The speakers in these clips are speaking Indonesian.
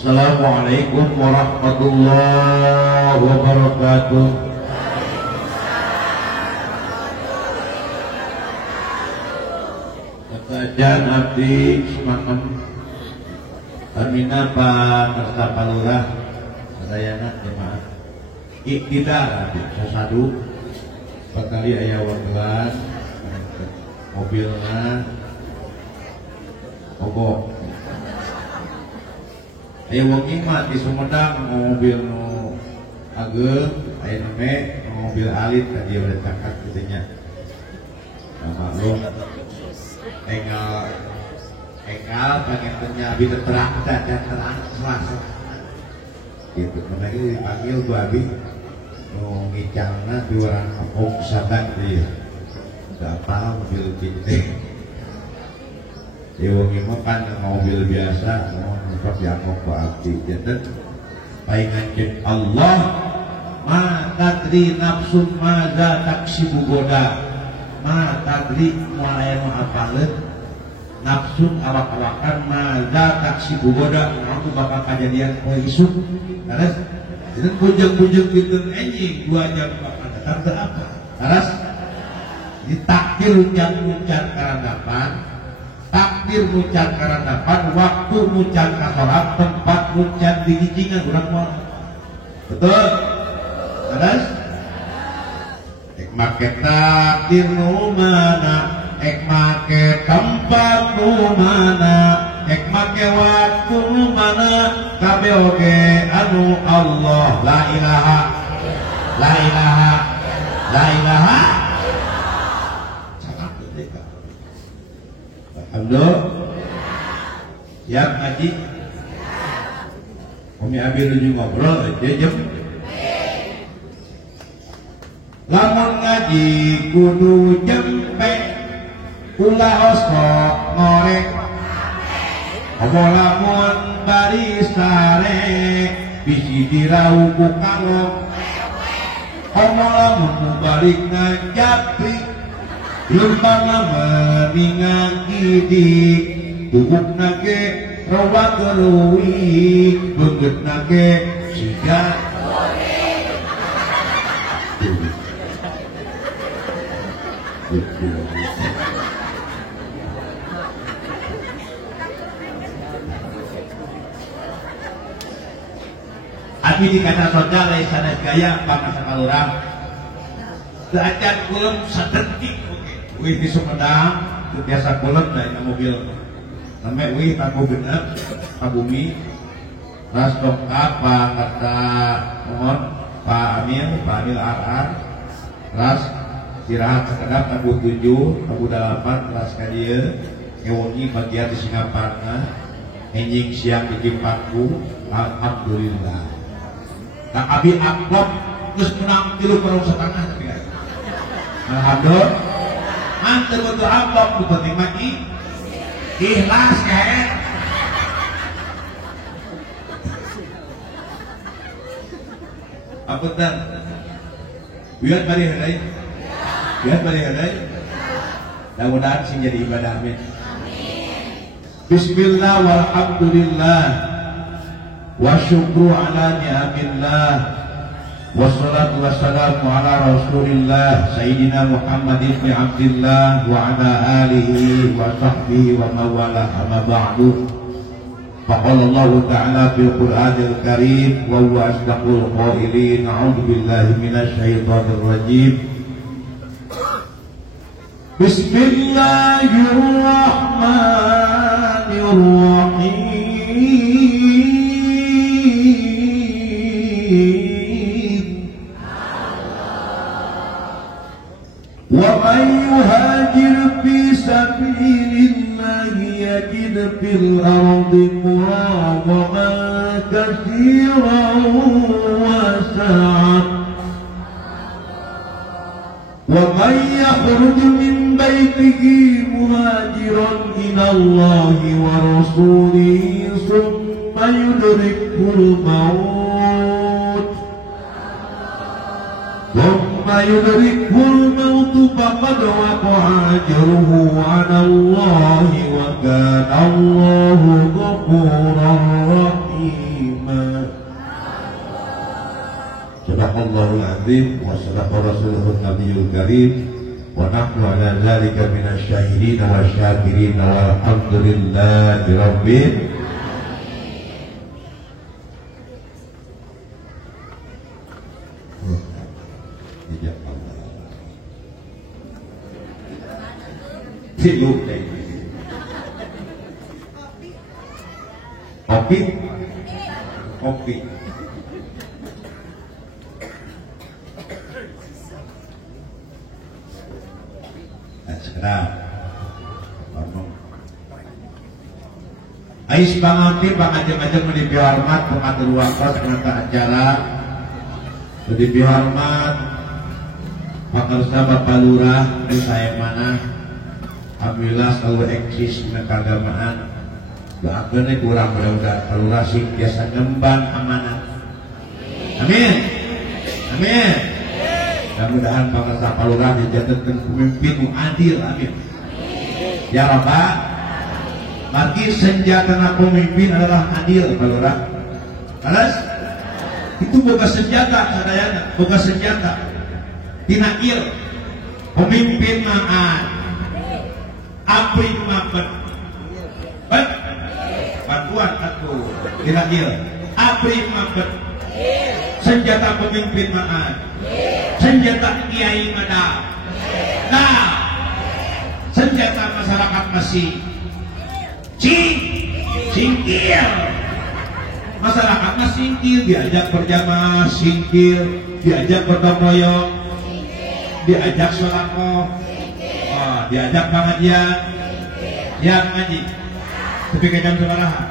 Assalamualaikum warahmatullahi wabarakatuh. Kajian abdi semakem Amina Pak Kerta Lurah Sadayana jemaah Iktidar abdi sasadu bakali aya wargelan mobilna mogok aya wong imat di Sumedang mobil nu ageung aya neme mobil alit tadi udah cakap gitunya maklum enggal pengen penyabi terang dan terang selasa gitu karena itu dipanggil Bu Abi nu ngicangna di warang kampung Sabang dia udah apa mobil gitu ya wong ieu kan mobil biasa mau numpang diangkut ku abdi janten paingan jeung Allah ma tadri nafsun maza taksibu goda ma tadri moal aya nu apaleun nafsun awak-awakan maza taksibu goda aku bakal kejadian poe isuk terus jeung kunjung-kunjung pinten enjing 2 jam bakal datang teu apa terus ditakdir ucan-ucan karandapan takdir mucan karandapan waktu mucan kasolat tempat mucan digicingan urang moal betul terus ek make takdir nu mana ek make tempat nu mana ek make waktu nu mana kabeh oge anu Allah la ilaha la ilaha la ilaha alhamdulillah siap ngaji Umi Abi nuju ngobrol aja jem lamun ngaji kudu jempe ulah osok ngorek omo lamun bari sare bisi dirau ku kalong omo lamun balik ngajapri lempana meningang idik bubuk nage rawa geluwi beget nage siga abi dikata soda lain sanes gaya panas kalurang belajar kulem sedetik wih di Sumedang biasa kulem dari mobil sampai wih tamu bener kabumi ras dongkap Pak kata mohon Pak Amir Ar ras istirahat sekedap tabu 7 tabu 8 ras kadia ngewangi bagian di Singaparna enjing siang di Kimpangku alhamdulillah tak abi amplop terus menang 3,5 alhamdulillah mantel betul amplop itu penting maki ikhlas kayak apa dan biar bari hadai mudah-mudahan sing jadi ibadah amin bismillah walhamdulillah wa syukru ala ni'amillah wassalatu wassalamu ala rasulillah sayyidina Muhammad ibn Abdillah wa ala alihi wa sahbihi wa mawala amma ba'du faqala Allah ta'ala fil Qur'anil Karim wa huwa asdaqul qailin a'udzu billahi minasy syaithanir rajim bismillahirrahmanirrahim وَمَنْ يُهَاجِرْ فِي سَبِيلِ اللَّهِ يَجِدْ فِي الْأَرْضِ مُرَاغَمًا كَثِيرًا وَسَعًا وَمَنْ يَخْرُجْ مِنْ بَيْتِهِ مُهَاجِرًا إِلَى اللَّهِ وَرَسُولِهِ ثُمَّ يُدْرِكْهُ الموت فقد وقع أجره على الله وكان الله غفورا رحيما Sadaqallahul azim wa sadaqa rasuluhun nabiyul karim wa nahnu ala dzalika minasyahidin wa syakirin walhamdulillahi rabbil Silu kopi sekarang Ais Bangauti pangajeng-ajeng mendipi hormat pengatur wakil penata acara mendipi hormat pakarsa Bapak Lurah di saya mana alhamdulillah selalu eksis keagamaan doakeun kurang mudah-mudahan Pak Lurah sing biasa ngembang amanat amin amin mudah-mudahan pakarsa Pak Lurah dijadikan pemimpin yang adil amin ya Rabbah bagi senjata pemimpin adalah adil Pak Lurah alas itu bukan senjata sadayana bukan senjata tina il pemimpin ma'an abri mabet bet bantuan aku tina il abri mabet senjata pemimpin ma'an senjata kiai madal nah senjata masyarakat masih singkil masyarakat masih singkil diajak berjamaah singkil diajak bergotong royong diajak sholako diajak pengajian yang ngaji tapi ke jam sebaraha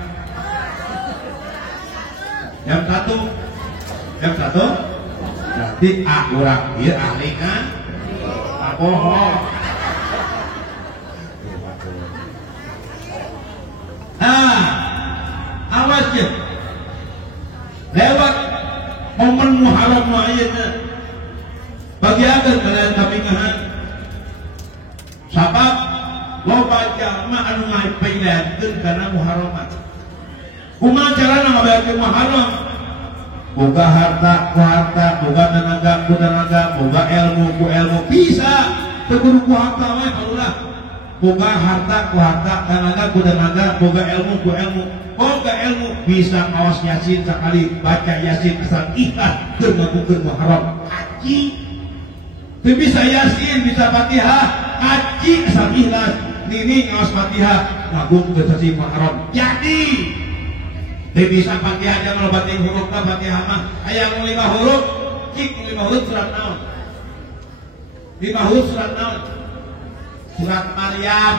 jam 1 berarti kurang ieu ahli kan bohong awas ya lewat momen Muharram ayeuna bagi agar kalian kami ngahan sabab loba jalma anu ngapailankeun kana Muharram kumaha carana ngabayakeun Muharram boga harta ku harta boga tenaga ku tenaga boga ilmu ku ilmu bisa teu kudu ku harta we Alhamdulillah boga harta ku harta tenaga ku tenaga boga ilmu ku ilmu boga ilmu bisa kaos Yasin sekali baca Yasin asal ikhlas keur ngabukeun Muharram haji teu bisa Yasin bisa Fatihah haji asal ikhlas nini ngaos Fatihah ngabukeun sasi Muharram jadi teu bisa Fatihah aja kalau bating hurufna Fatihah mah aya 5 huruf cik 5 huruf surat naon 5 huruf surat naon surat Maryam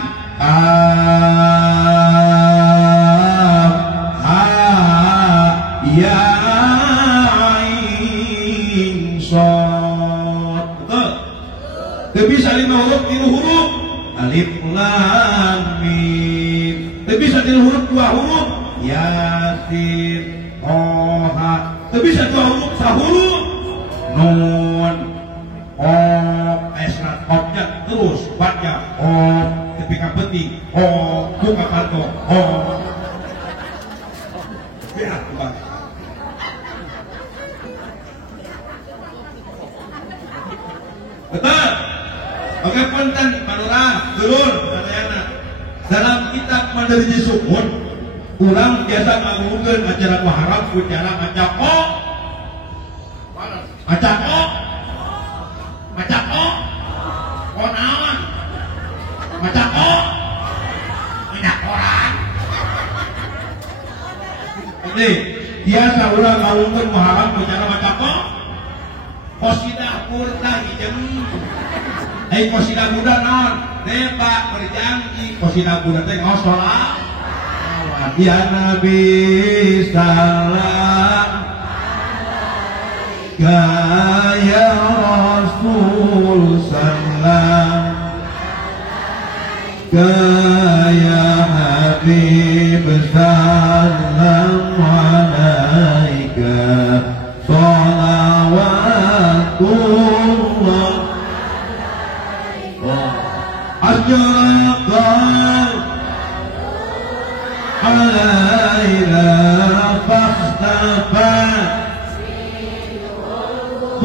ya ain shad teu bisa 5 huruf 3 huruf alif lam mim teu bisa 3 huruf 2 huruf Yasin Toha teu bisa 2 huruf 1 huruf nun esrat kopnya terus baca tapi kapeti buka kartu biar bang betul oke punten Panurah turun sadayana dalam kitab Mandiri Sukun urang biasa ngagungkeun acara Muharram ku cara maca naon maca minyak koran ini biasa urang ngagungkeun Muharram ku cara maca qosidah murdah jeung qosidah muda naon Pak berjanji qosidah muda teh ngaos salat ya Nabi salam ya Rasul salam ya Habib salam alaika salawatullah ajraqal علينا فاختفى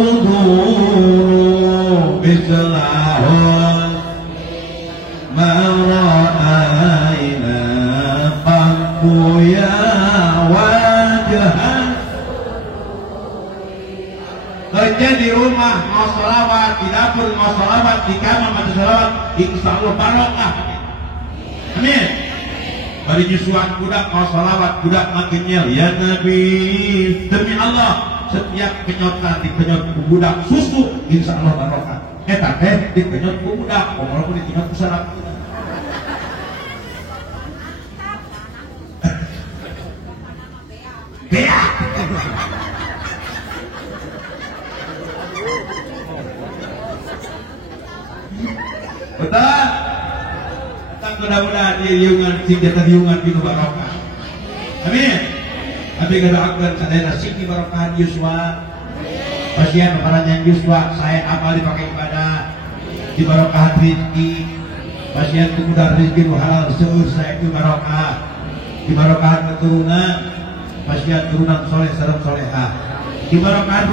القدور مثلهم ما رأينا قط يا وجها. Kerja di rumah mau sholawat, di dapur mau sholawat, di kamar mau sholawat, insya Allah barokah. Amin. Bari nyusuan budak mau sholawat, budak makin nyel. Ya Nabi, demi Allah, setiap penyotan di penyot budak susu, insya Allah barokah. Eta di penyot budak, walaupun di penyot pusara. Bea. Betul. Datang mudah-mudahan diungan singkat diungan binu barokah. Amin. Tapi doakan sadaya siki barokah Yuswa. Pasien perannya Yuswa saya amal dipakai ibadah. Di barokah rezeki. Pasien kemudahan rezeki halal seueur saya itu barokah. Di barokah keturunan. Pasien turunan soleh sareng solehah. Di barokah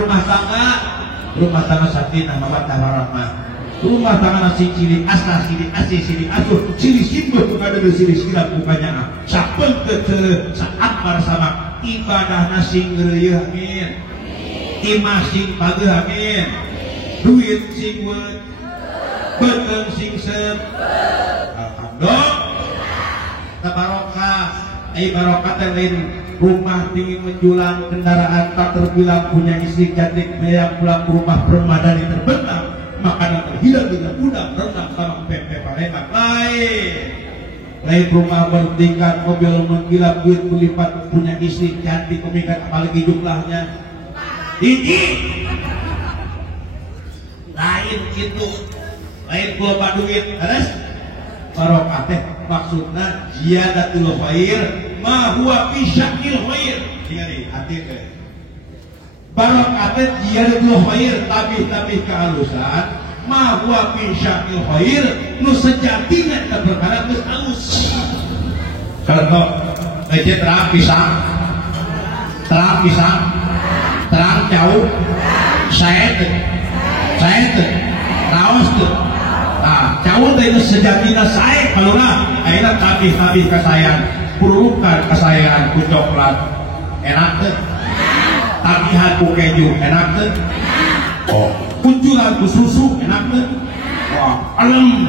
rumah tangga sakinah mawaddah warahmah. Rumah tangga nasi cili asa cili asi cili asuh cili simbah kepada cili silap bukannya sapen ke saat bersama ibadah nasi ngereueuh amin imah sing pageuh amin duit sing beuteng sing sep alhamdulillah tabarokah barokah teh lain rumah tinggi menjulang kendaraan tak terbilang punya istri cantik yang pulang ke rumah permadani terbentang makanan terhilang dengan mudah renang sama pepe parenak lain rumah bertingkat mobil menggilap duit berlipat punya istri cantik pemikat apalagi jumlahnya ini lain itu lain kelompok duit terus barokah teh maksudna ziyadatul khair ma huwa fi syakil khair ingat nih hati teh barokah teh ziyadatul khair tabih-tabih kehalusan ma huwa fi syakil khair nu sejatina teh perkara geus halus contoh aja terang pisang terang jauh saya raos tuh jauh teh sejatina saya kaluna ayeuna tabih-tabih kasayan purukan kasayan ku coklat enak teh tabihan ku keju enak teh kunculan ku susu enak teh alem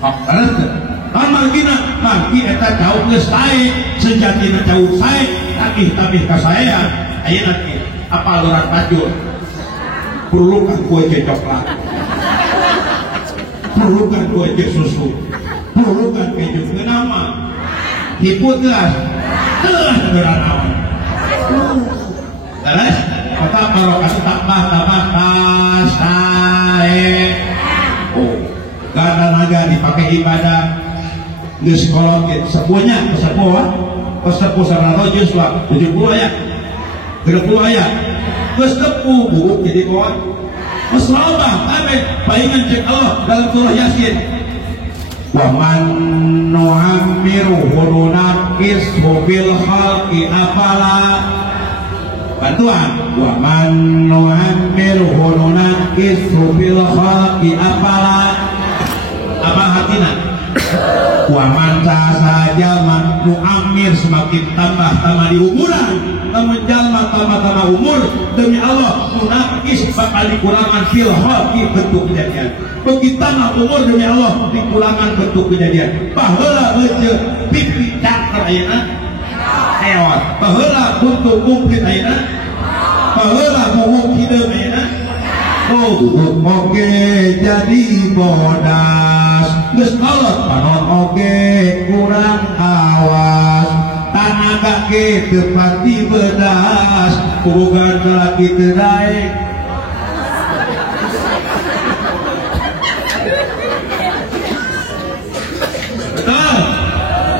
terus teh margi eta jauh geus sae sejatina jauh sae tabih kasayan ayeuna kieu apa lurang pajur purukan ku coklat perlukan kue susu, perlukan keju kenapa? Hiput gelas, sederhana. Terus, kata barokah tambah kasae. Karena naga dipakai ibadah, geus kolot sepuhnya, kesepuh sarana Yuswa 70 ayat, 30 ayat, geus tepuh bu jadi kolot. Masalah amin palingan cek Allah dalam surah Yasin wa man nu'ammiru nunaqis bil khalqi afala bantuan wa man nu'ammiru nunaqis bil khalqi afala apa artinya wa man saja man nu'ammir semakin tambah di umuran namun jalma tambah umur demi Allah munakis bakal dikurangan fil khalqi bentuk kejadian begitu tambah umur demi Allah dikurangan bentuk kejadian baheula heuceuk pipi cakar ayeuna hewan baheula bentuk kumplit ayeuna baheula bubuk hideung ayeuna bubuk oge jadi bodas geus kolot panon oge kurang awas tanaga ke tepati bedas bukan lelaki teraik betul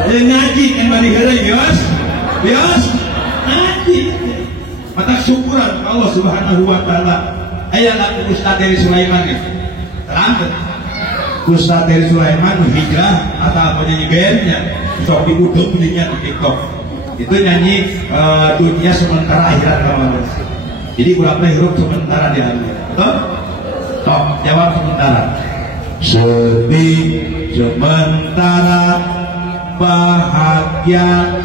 ngaji yang bari heureuy bios ngaji mata syukuran Allah Subhanahu wa taala aya lagu Ustaz dari Sulaiman nih terang Ustaz dari Sulaiman hijrah atau apa nyanyi bandnya sok diuduk punya di TikTok itu nyanyi dunia sementara akhirat kamu Jadi kurang hirup sementara di hati. Betul? Tok, jawab sementara. Sedih sementara, bahagia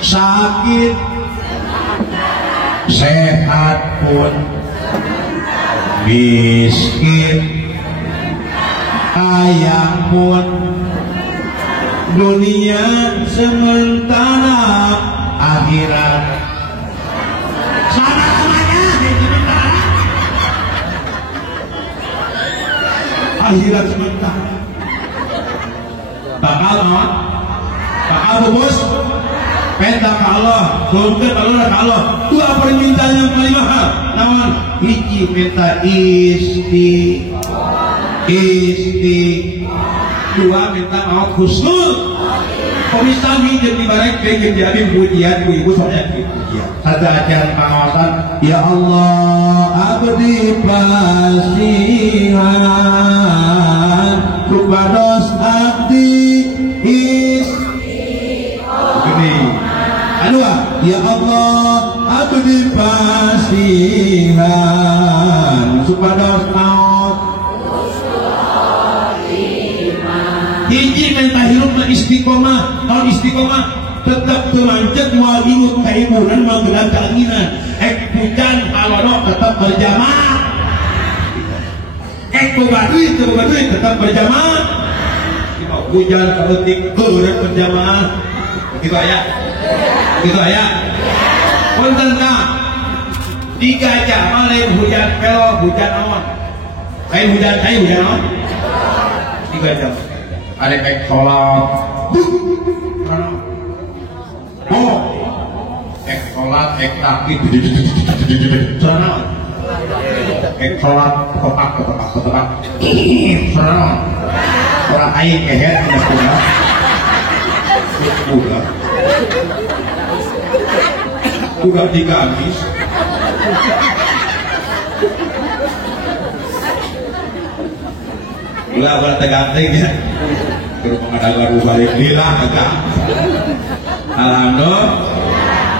sakit sehat pun, miskin kaya pun, dunia sementara, akhirat sama-samanya sementara, akhirat sementara. Bakal bos penta ke Allah, dompet Allah ke Allah. Dua permintaan yang paling mahal. Namun hiji minta dua minta maaf husnul. Komistami jadi bareng pengen jadi pujian ibu soalnya pujian. Satu ajaran pengawasan. Ya Allah, abdi pasihan kupados abdi Kedua, ya Allah, abdi pasihan supados maut hiji minta hirup istiqomah. Kalau istiqomah tetap terancet wal imut kaimunan manggelan keinginan. Hujan halono tetap berjamaah. Baduy tetap berjamaah. Hujan kautik kurang berjamaah. Gitu ya. Punten Kang. 3 jam lain hujan pelo, hujan awan. Lain hujan awan. 3 jam. Ada kayak sholat. Oh. Sholat, takbir. Sholat. Sholat, kotak. Sholat. Orang aing kehet tidak punya. Udah digamis. Ulah teganteng ya. Ke rumah dagang balik lila agak. Alhamdulillah.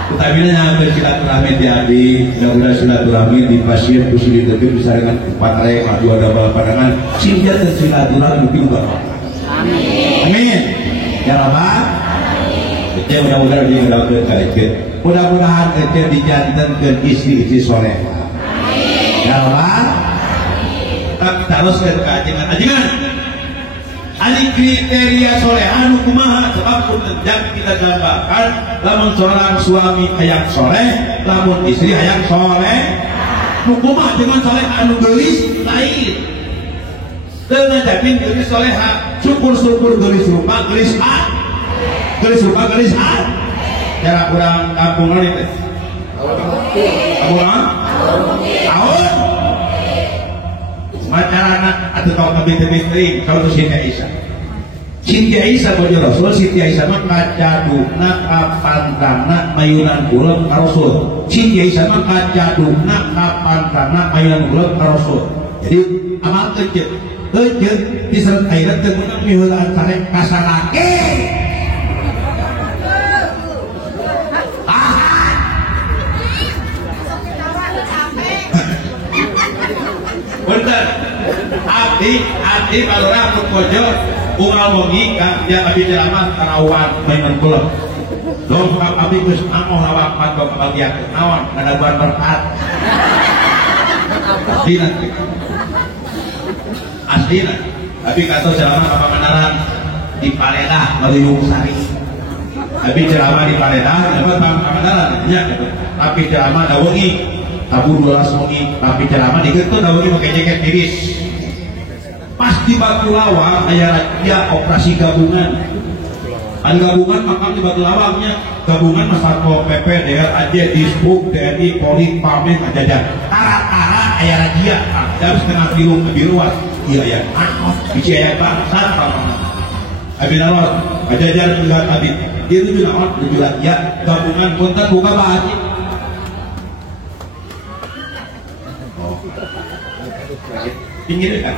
Utamanya nyampe silaturahmi jadi, mudah-mudahan silaturahmi di pasien khusus di tepi bisa dengan patrei madu ada bala pandangan. Sehingga silaturahmi juga. Amin. Ya Rabbal. Kecil mudah-mudahan diundangkan kecil. Mudah-mudahan kecil dijantankan istri-istri soleh. Ya Allah. Teruskan ke ajengan. Ani kriteria solehan kumaha sebab pun tenjang kita gambarkan lamun seorang suami hayang soleh, lamun istri hayang soleh. Kumaha dengan soleh anu geulis lain. Dengan jamin geulis soleha, syukur-syukur geulis rupa geulis hat. Cara kurang kampungan itu. Kampungan? Tahun. Macarana atau kau kebit-bit kalau itu Siti Aisyah baju Rasul. Siti Aisyah mah kacaduna kapantana mayunan kulep Rasul. Siti Aisyah mah kacaduna kapantana mayunan kulep Rasul. Jadi amal kecil diseret air temenang mihulaan sarek kasalake. Bener, abdi kalau rambut pojok, ungal mongi kan dia abdi ceramah tarawan mainan kulep. Dong abdi geus amoh lawak patok bagian naon ada buat berkat. Aslina, tapi kata ceramah apa kenaran di Palembang Maliung Sari. Abdi ceramah di Palembang, dapat kenaran ya, tapi ceramah da wengi. Tabur 12 wengi, tapi ceramah digentut da wengi pakai jaket tiris. Pas di Batu Lawang aya raja operasi gabungan. Ada gabungan makam di Batu Lawangnya. Gabungan Mas Satpol PP, DR AJ, Dishub, TNI, Polri, Pamen, aja. Tara-tara aya raja. Jam setengah biruan. Iya ya. Bisi aya bangsat pamana. Abi naon? Ajajar juga tadi. Dia itu naon? Juga ya gabungan punten buka bahaji. Pinggir kan?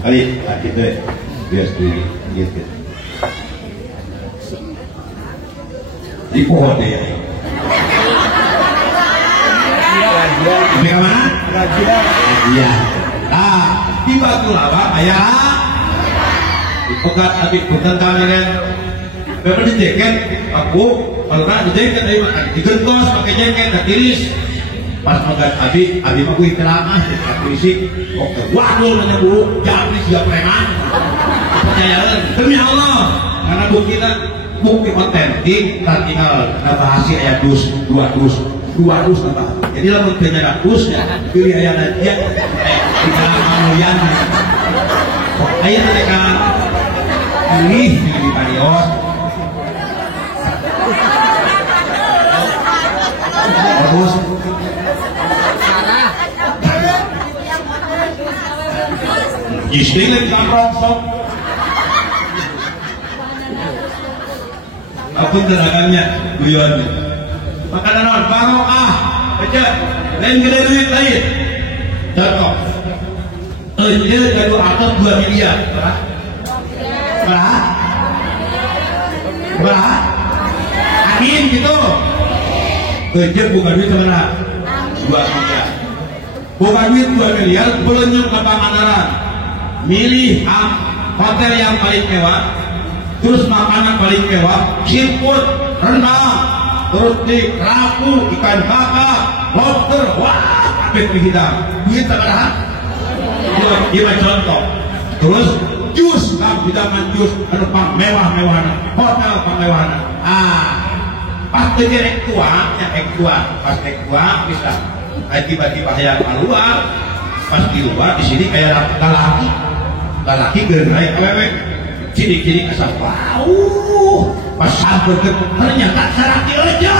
Kali itu biar sedikit. di pohon deh. Di mana? Iya. Ah, di Batu Lawang ayah. Di pekat tapi bukan kalian. Memang di jaket aku kalau kan di jaket dari makan digentos pakai jaket dan tiris. Pas makan abi mah gue ceramah polisi. Oke, waduh nanya bu, jangan siap preman. Percaya demi Allah, karena bukti otentik, tak tinggal bahasa ayat dua dus apa. Jadi lamun tanya dus ya, pilih ayat dia, tinggal kemuliaan. Ayat mereka pilih di parios. Bagus. Istilah kamprong sok. Apa teragamnya guyon. Makanan non barokah. Baca. Lain gede duit lain. Contoh. Dia gaduh atau 2 miliar. Berapa? Amin gitu. Kerja bukan duit sebenarnya 2 miliar. Bukan duit 2 miliar, belum kebanganaran. Milih hotel yang paling mewah, terus makanan paling mewah, seafood, rendang, terus di kerapu, ikan bakar, lobster, wah, kabeh hidang. Duit sebenarnya. Gimana contoh? Terus jus, hidangan jus, anu pang mewah-mewahan, hotel pang mewahan. Pas jadi pas ek tua bisa tiba-tiba yang keluar, pas di luar di sini kayak laki gerai awewe ciri-ciri asal wow pas sampai ternyata sarati aja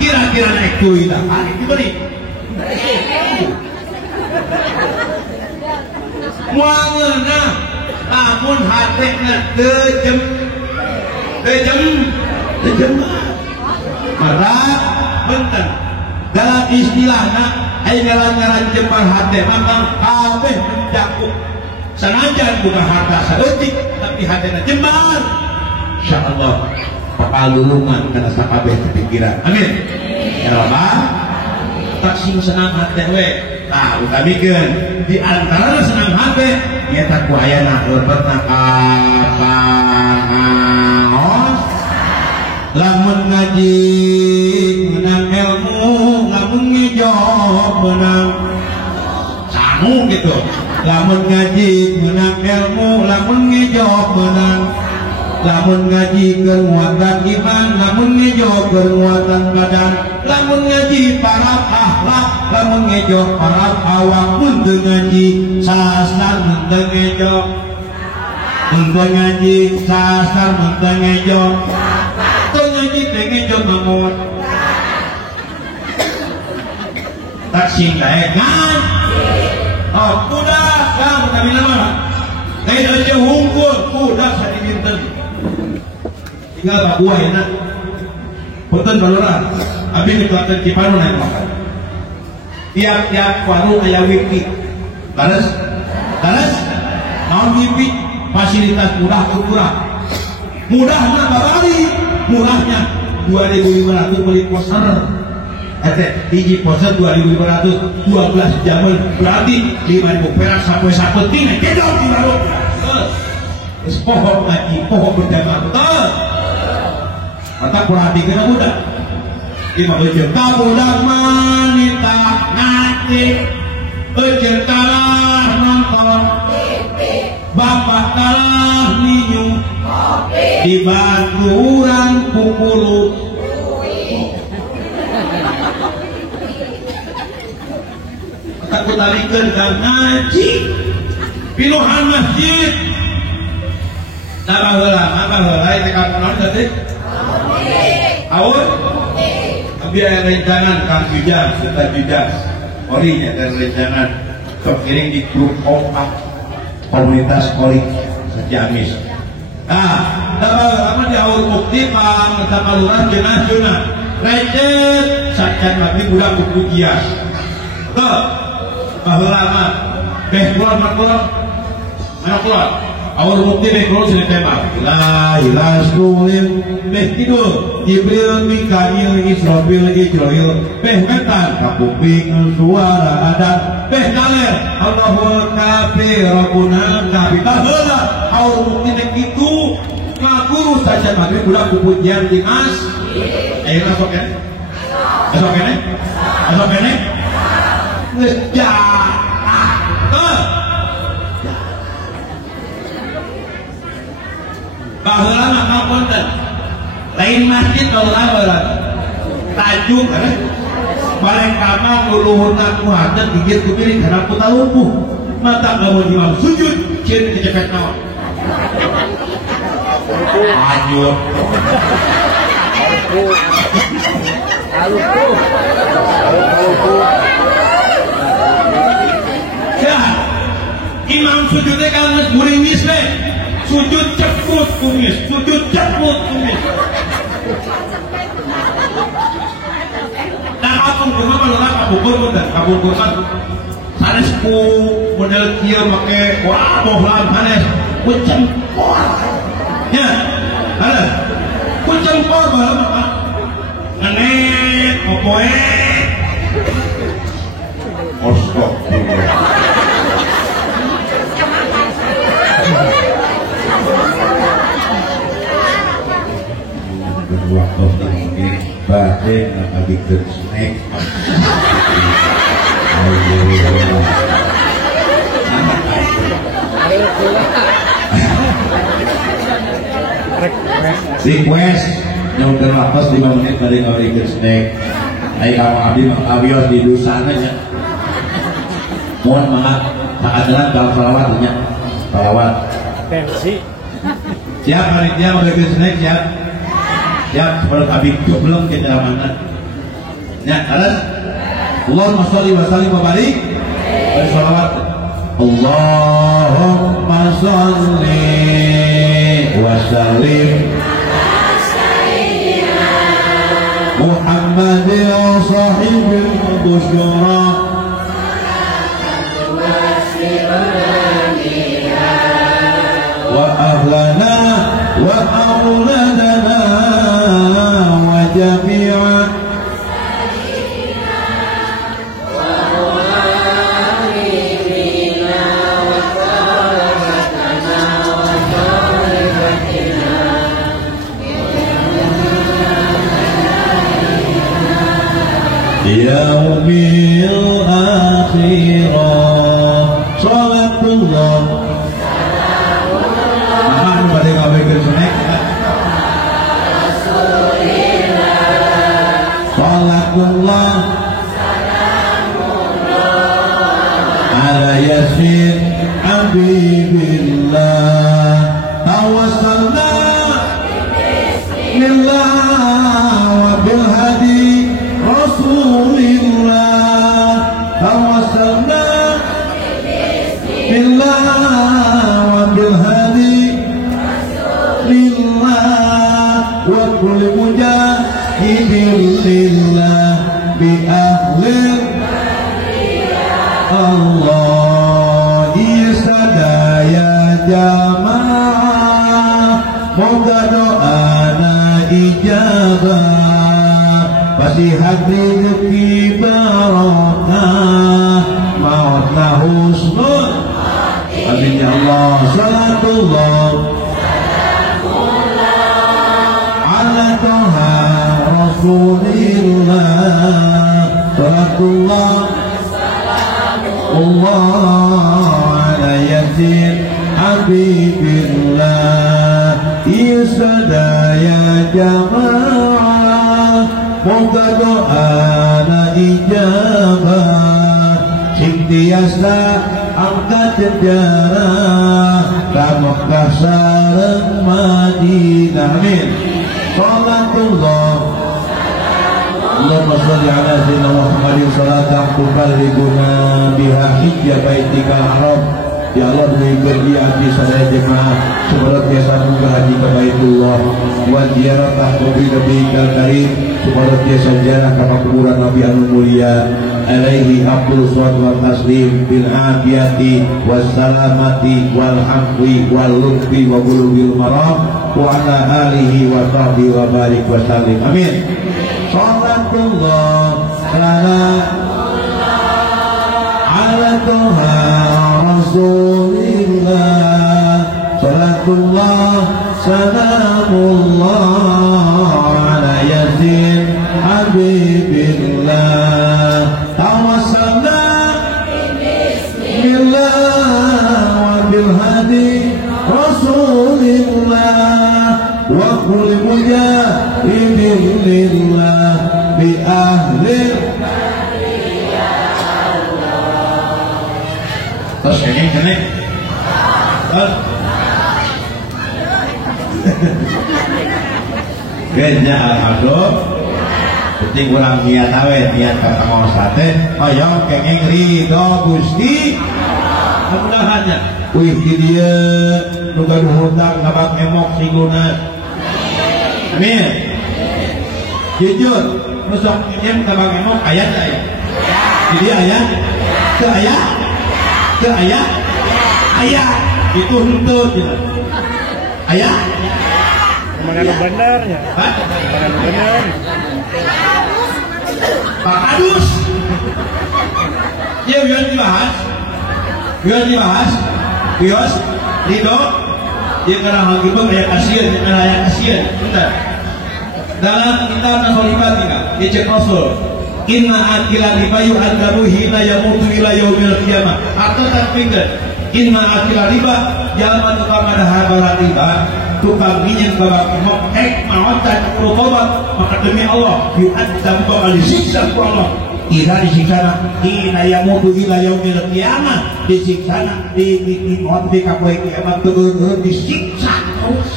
kira-kira naik tuh itu diberi muangena namun hatenya dejem marah benten dalam istilahnya ngaran jembar hati memang kabeh mencakup sanajan bukan harta saeutik tapi hatena jembar insyaallah pakalulungan kana sakabeh pikiran amin ya rabbal tak sing senang hati we tah utamikeun di antara senang hati nyata ku ayana lebetna kapangaos lamun ngaji menang ilmu lamun ngejog menang sangu gitu lamun ngaji menang ilmu lamun ngejog menang lamun ngaji kemuatan iman lamun ngejog kemuatan badan lamun ngaji para akhlak lamun ngejog para awak mun ngaji sasar mun ngejog mun ngaji sasar mun ngejog tuh ngaji ngejog mamut tak singkai kan oh kuda kamu kami nama kayak aja unggul kuda saya diminten tinggal pak buah enak punten baluran abis itu akan Cipanu naik makan tiap warung ayah wifi balas mau wifi fasilitas mudahnya babari murahnya 2.500 beli poster hiji poster 2.500 12 jam berarti 5.000 perak sampai tinggal kedok di baru pohon ngaji pohon berjamaah betul mata kurang dikira mudah 50 juta budak wanita ngaji ejen kalah nonton bapak kalah minum dibantu orang pukulu aku talikan dan ngaji piluhan masjid apa heula itu kapan tadi awal biar rencangan Kang Jujas serta Jujas orinya dan rencangan terkirim di grup kompak komunitas kolik sejamis apa di awal bukti pang sama lurah jenah recet sajan lagi budak buku kias tuh bahwa lama keluar mana keluar awal bukti Mikrul sini tema la ilaha sulim beh tidur Jibril Mikail Israfil Ijrail beh metan kapuping suara adat beh daler Allahul kafir Rabbuna kafir taheula awal bukti nek itu ngaguru saja maghrib budak kupujian di mas ayo masuk ya masuk kene masuk kene ngejak baheula mah ngapunten lain masjid baheula tajuk bareng kamar luluhurna ku hadat gigit ku piring kana ku talupuh mata lamun imam sujud cieun kecepet naon anyur ya imam sujudnya kalau gurimis deh sujud ceput kumis sujud ceput kumis nah apun kuma malura kabungkur dan kabungkur kan sanes ku model kieu make wah bohlan sanes ku cempor ya ada ku cempor baheula mah ngenet opoe astagfirullah waktu ini badai lagi snack request yang udah lapas 5 menit tadi ngori snack ayo kamu abdi abios di dusana nya mohon maaf tak adalah dalam salawatnya salawat tensi siap panitia mau bikin snack siap siap seperti abik belum kita mana ya terus Allahumma sholli wa sallim wa barik bersalawat Allahumma sholli wa sallim Muhammad wa sahibil busyara wa ahlana wa auladana wa jami'a yaumil akhirah salatullah makan pada ngabaikan snack salatullah ala yasin habibillah tawassalna lillah wa bil hadi Rasulillah tawassalna billah wa bil hadi Rasulillah wa kulli mujahidin lillah bi ahlil Allah isadaya jamaah moga doana ijabah Fasihat rezeki barokah mautna husnul amin ya Allah salatullah ala toha rasulillah salatullah Allah ala yasin habibillah isadaya jamaah moga doana ijabah sing tiasa angkat sejarah ka Makkah sareng Madinah amin salatullah Allahumma sholli ala sayyidina Muhammadin salatan tuballighuna biha hijja baitikal haram Ya Allah diberikan di hati sadaya jemaah sebarat biasa buka haji ke Baitullah wa ziarah kubri nabiyil karim sebarat biasa ziarah ke kuburan Nabi anu mulia alaihi afdhalus shalawat wa taslim bil afiyati was salamati wal hamdi wal lutfi wa bulughil maram wa ala alihi wa sahbihi wa barik wa sallim. Amin. Sallallahu ala Tuha Rasulillah salatullah salamullah ala yasin habibillah tawassalna bismillah wa bil hadi Rasulillah wa kulli mujahidin lillah bi ahli terus kene Genya alhamdulillah penting kurang niat awet niat kata mau sate ayo kengeng ridho Gusti mudah-mudahannya wih di dia nuga hutang kabak emok siguna amin jujur nusok nyem kabak emok ayat ayat jadi ayat ke ayat ke ayat ayat itu hentut gitu. Ayat mana benernya mana bener Pak Adus ya biar dibahas bios Ridho dia karena hangibang ayat kasihan bentar dalam kitab Nasolibat tinggal dicek Rasul inna akila ribayu adabu hina yamutu ila yaumil qiyamah atau tak pikir inna akila riba jalan tukang ada habarat riba tukang minyak babak kemok maut dan tobat maka demi Allah yu'adzab bakal disiksa ku Allah ila disiksa hina yamutu ila yaumil qiyamah disiksa di maut di kapoe kiamat terus disiksa terus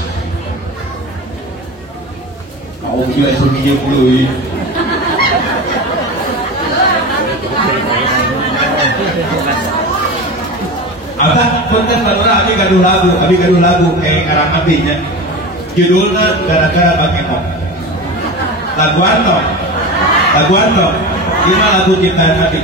kau gila semuanya puluh Abah konten balura abi gaduh lagu kayak karang abinya judulnya gara-gara bakemok laguan toh gimana lagu ciptaan abi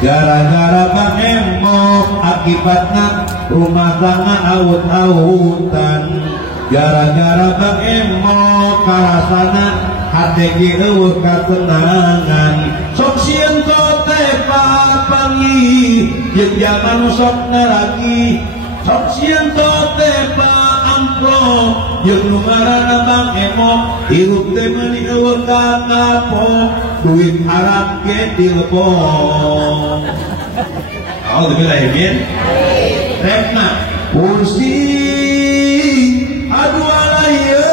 gara-gara bakemok akibatnya rumah tangga awut-awutan gara-gara bakemok karasana hati eueuh katenangan sok sieun tote papangi jeung jaman sok neragi sok sieun tote pa amplop jeung nu ngaranna Bang Emok hirup teh meuni eueuh ka kapok duit Arab ge dilebong Alhamdulillah ya repna pusing aduh alaieu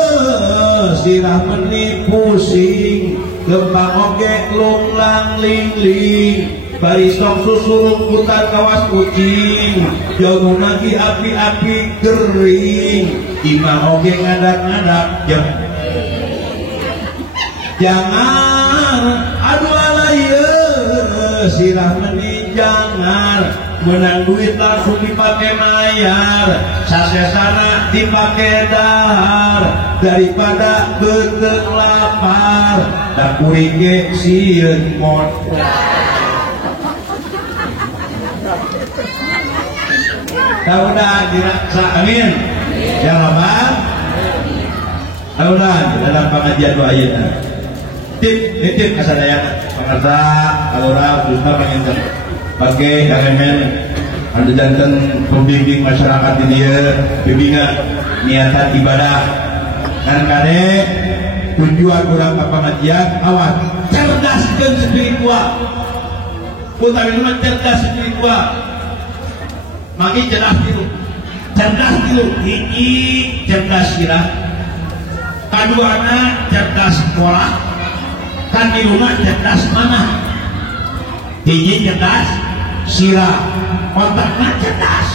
sirah meni pusing lempang oge lunglang lingling barisok susurung putar kawas kucing jauh lagi api-api kering imah oge ngadak-ngadak jangan aduh alaieu sirah meni jangan menang duit langsung dipakai mayar sasesana dipakai dahar daripada geteng lapar tak kurike sieun mod mudah-mudahan dirasa amin ya Rabbal mudah-mudahan dalam pengajian doa ayeuna titip kasadayana pangarsa kalora justru panginten pakai elemen ada jantan pembimbing masyarakat di dia bimbingan niatan ibadah dan kade tujuan kurang pengajian awas cerdas dan spiritual putar itu cerdas spiritual makin cerdas dulu ini cerdas sirah kaduana cerdas sekolah kan di rumah cerdas mana ini cerdas sirah otaknya cerdas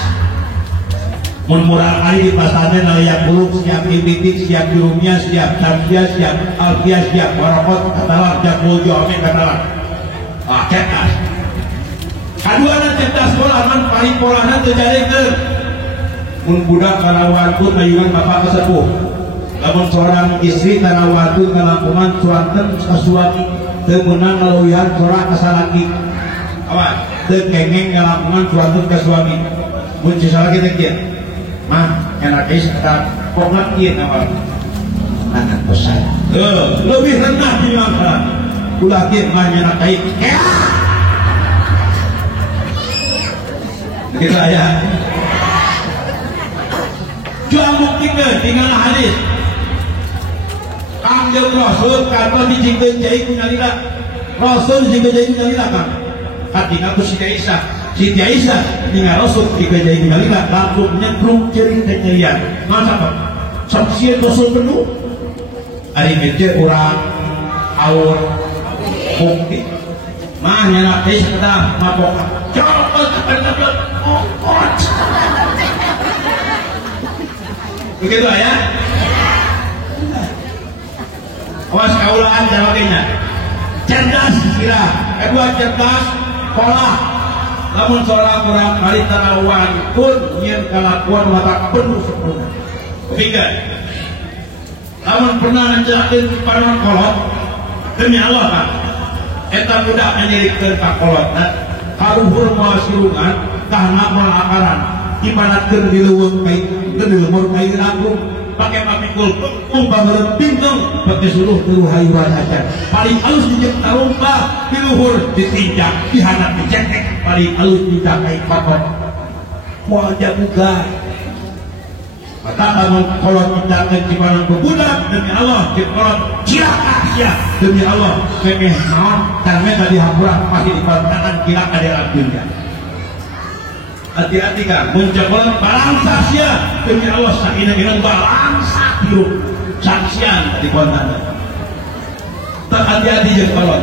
murah kali di pasarnya nelayan buluk siap titik siap jurumnya siap samsia siap alfia siap warokot katalah siap muljo amin katalah cerdas Kaduana cerdas sekolah man paripurana terjadikan. Mun budak karawantun ayungan bapak kesepuh. Lamun seorang istri karawantun kalampungan suanten ka suami teu meunang ngaloyan sora ka salaki. Awas, teu kengeng kalampungan suanten ka suami. Mun si salaki teh kieu. Mah, enak geus eta pokna kieu awal. Anak besar. Lebih rendah timbang salah. Ulah kieu mah enak kaik. Gitu aja. Jual buktikan tinggal hadis. Kangjeng Rasul kata dijingkeun jai ku nyalira. Rasul dijingkeun jai ku nyalira kan. Katina ku Siti Aisyah. Siti Aisyah tinggal Rasul dijingkeun jai ku nyalira langsung nyebrung ceuring teh nyerian. Masa apa? Saksieun Rasul penuh. Ari mece urang aur bukti. Mah nyana teh sadah mabok. Cepet bener okot. Begitu ya. Awas kaulaan jawabnya. Cerdas kira. Kedua cerdas pola. Namun seorang orang kali tanawan pun nyen kalakuan mata penuh sempurna. Ketiga. Namun pernah menjelaskan kepada kolot demi Allah Pak. Eta budak menyirikkeun ka kolot. Kaluhur moal silungan karena moal akaran. Ibaratkeun di leuweung kai di lemur kai lagung pakai papikul umpameureun pingkeung pakai suluh teu hayuan acan paling alus dijek tarumpa di luhur ditinjak dihandap dicekek paling alus dijak kai pakot moal jabuga mata lamun kolot mendakeun cipanang budak demi Allah di kolot cilaka dia demi Allah memeh naon dan memeh dihampura pasti dipantangan kira ada dunia. Hati-hati kan, mencoba balangsa sia demi Allah sakina-kina balangsa hirup saksian di kontan. Tak hati-hati jeung kolot.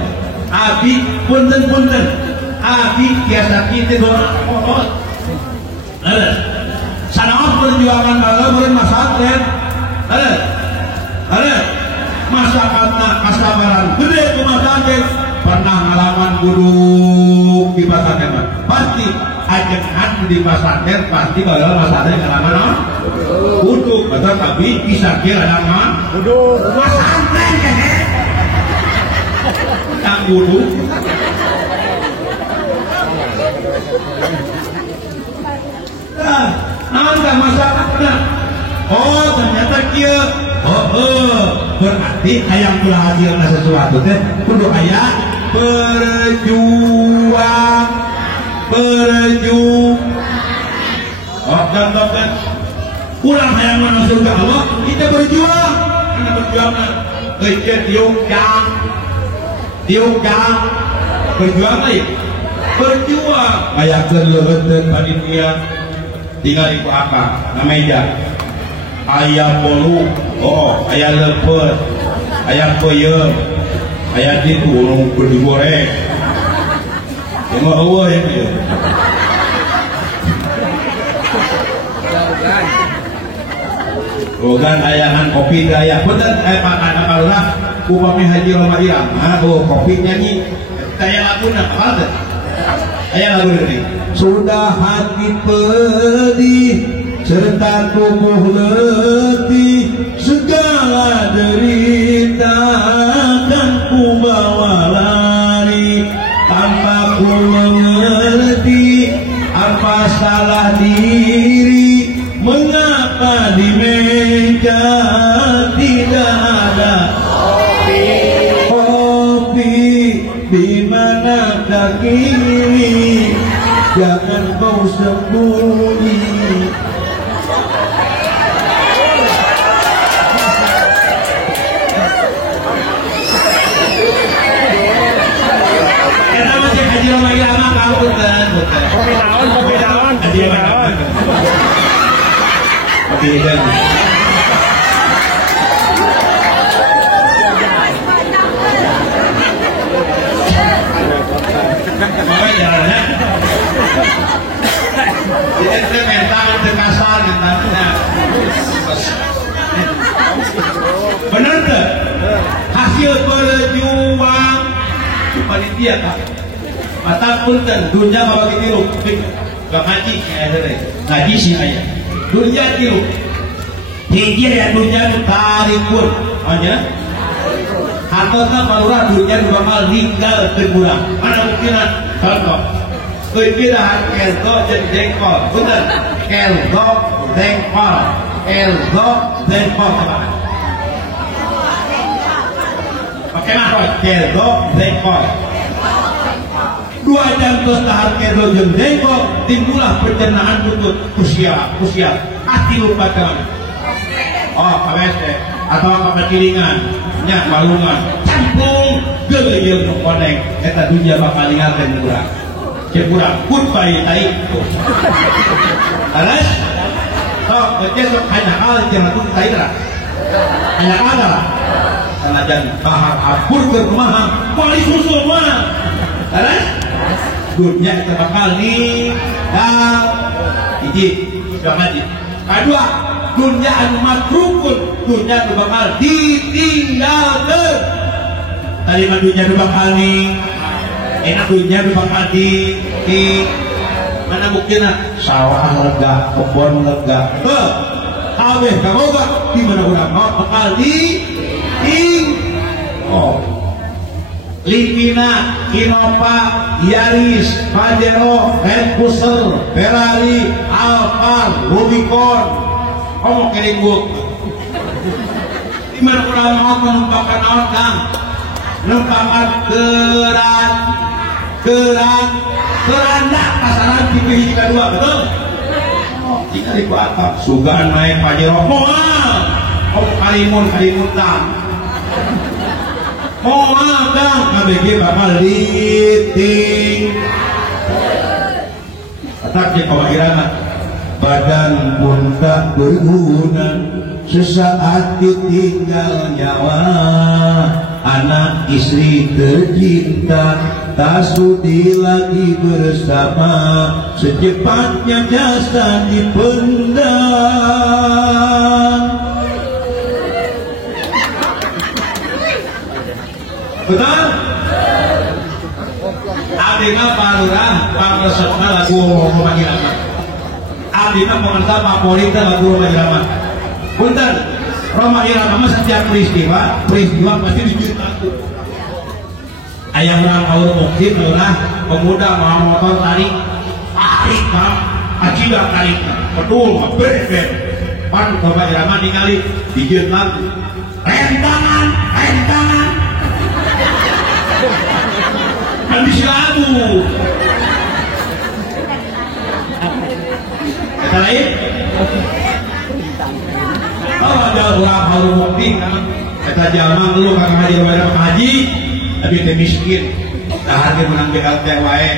Abi punten-punten. Abi biasa kitu doa kolot. Ada. Sanaos perjuangan baheula meureun masatren. Ada. Masakatna kasabaran gede kumaha teh pernah ngalaman gudug di pasantren. Pasti ajengan di pasantren pasti bakal pasantren ngalaman non gudug betul tapi bisa kira nama gudug pasantren kan yang gudug nah enggak masalahnya oh ternyata kia berarti ayam telah hasilnya sesuatu teh kudu aya berjuang dan kurang hayang mana surga Allah kita berjuang tiung berjuang lagi berjuang kayak kelebatan panitia tinggal iku apa nameja ayam bolu ayam lepet ayam peyem ayam itu digoreng cuma Allah yang dia Rogan ayahan kopi daya bener makan akalna upami haji Roma Irang kopi nyanyi kayak lagu apa tuh ayah lagu ini sudah hati pedih serta tubuh letih segala derita dan ku bawa lari tanpa ku mengerti apa salah diri mengapa di meja tidak ada kopi di mana kini jangan kau sembunyi bener tuh hasil berjuang panitia kan Mata punten dunia bawa tilu. Gak ngaji ngaji sih ayah. Dunia tilu. Hiji ya dunia nu tarikun. Hanya hartosna palurah dunia nu bakal ninggal teu kurang. Mana mungkinan contoh. Keupirahan keldo jeung jengkol. Punten. Keldo jengkol. Keldo jengkol. Pakai apa? Keldo jengkol. 2 jam terus tahap keldo jeung jengkol timbullah pencernaan butut usia hati lupa teman. Oh kawes atau kepikiringan nya balungan campung geuleuh nu koneng eta dunia bakal ninggalkeun urang. Cek urang goodbye tai. Terus sok besok hanya hal jeung atuh tai tara. Hanya ada sanajan bahar abur ke rumah kuali susul mah. Terus dunia kita bakal nih dan hiji sudah ngaji. Kedua dunia anu matrukun dunia anu bakal ditinggalkeun. Tadi mah dunia anu bakal nih enak dunia anu bakal di mana buktina sawah lega kebon lega kabeh kaboga di mana urang bakal Livina, Innova, Yaris, Pajero, Land Cruiser, Ferrari, Alphard, Rubicon, kamu kirim buk. Di mana orang mau menumpahkan naon kang? Menumpahkan keranda pasaran tipe hiji kedua betul? Jika di atap sugan main Pajero, kamu kalimun tang. Moal kang KBG bakal diting. Atak kewakirana badan pun tak berguna sesaat ditinggal nyawa. Anak istri tercinta tak sudi lagi bersama. Secepatnya jasa dipendam. Betul? Adina palurah pangresepna lagu Roma Irama. Adina pengantar Papolita lagu Roma Irama. Punten, Roma Irama setiap peristiwa pasti diceritakan. Ayah orang kaur mukti pelurah pemuda mau motor tarik kan, ajidah tarik, betul, ber. Pan Roma Irama ningali diceritakan. Rentangan. Habis lagu. Kata lain? Kalau ada orang harum mukti, kata jamang lu kakak haji kepada haji, tapi dia miskin. Tahan dia menang BLT wae.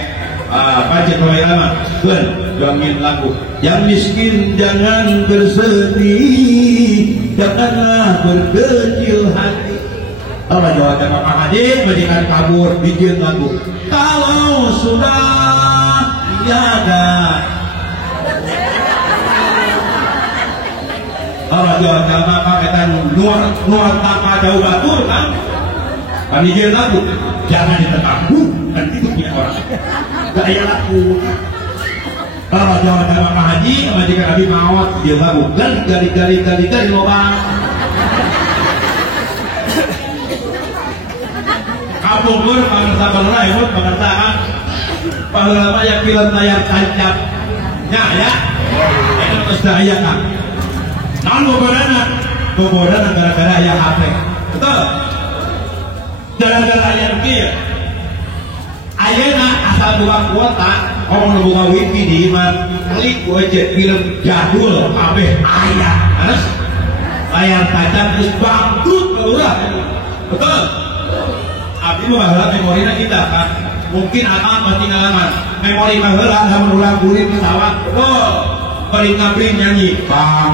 Pajak mulai lama. Bun, juangin lagu. Yang miskin jangan bersedih, janganlah berkecil hati. Apa jawaban Bapak Haji? Majikan kabur bikin lagu. Kalau sudah tiada. Apa jawaban Bapak kata nuar tanpa jauh batur kan? Kami bikin lagu. Jangan ditentang dan itu punya orang. Gaya lagu. Apa jawaban Bapak Haji? Majikan Abi Mawat bikin lagu. Gali lubang. Kabur pengerta balurah itu pengerta pahala yang film layar tancap ya itu terus daya kan non bobodan gara-gara ayah HP betul gara-gara ayah kia ayahnya asal buka kuota orang buka wifi di iman klik wajah film jadul kabeh ayah harus layar tancap terus bangkrut balurah betul. Abdi baheula memorina kita kan mungkin akan ketinggalan memori baheula lamun ulang kulit pesawat betul paling ngabring nyanyi bang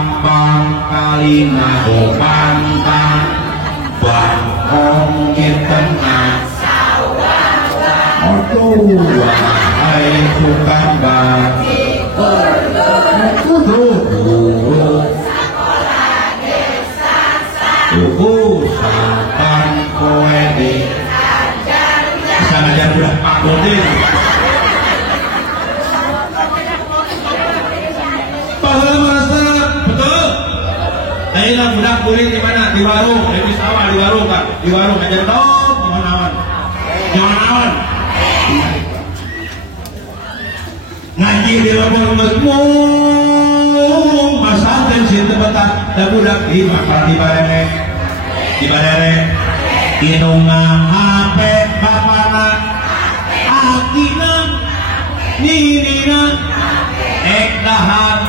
kalina bang ongit tengah aduh wahai bukan bagi sekolah desa sapan kowe di ngajar budak Pak Bodin kulit di mana? Di warung, di sawah, di warung kan? Di warung aja dong, gimana naon? Ngaji di lembur mung masak dan sinten betah da budak di bakal di barere inunga hape bapana akina ninina ek dahan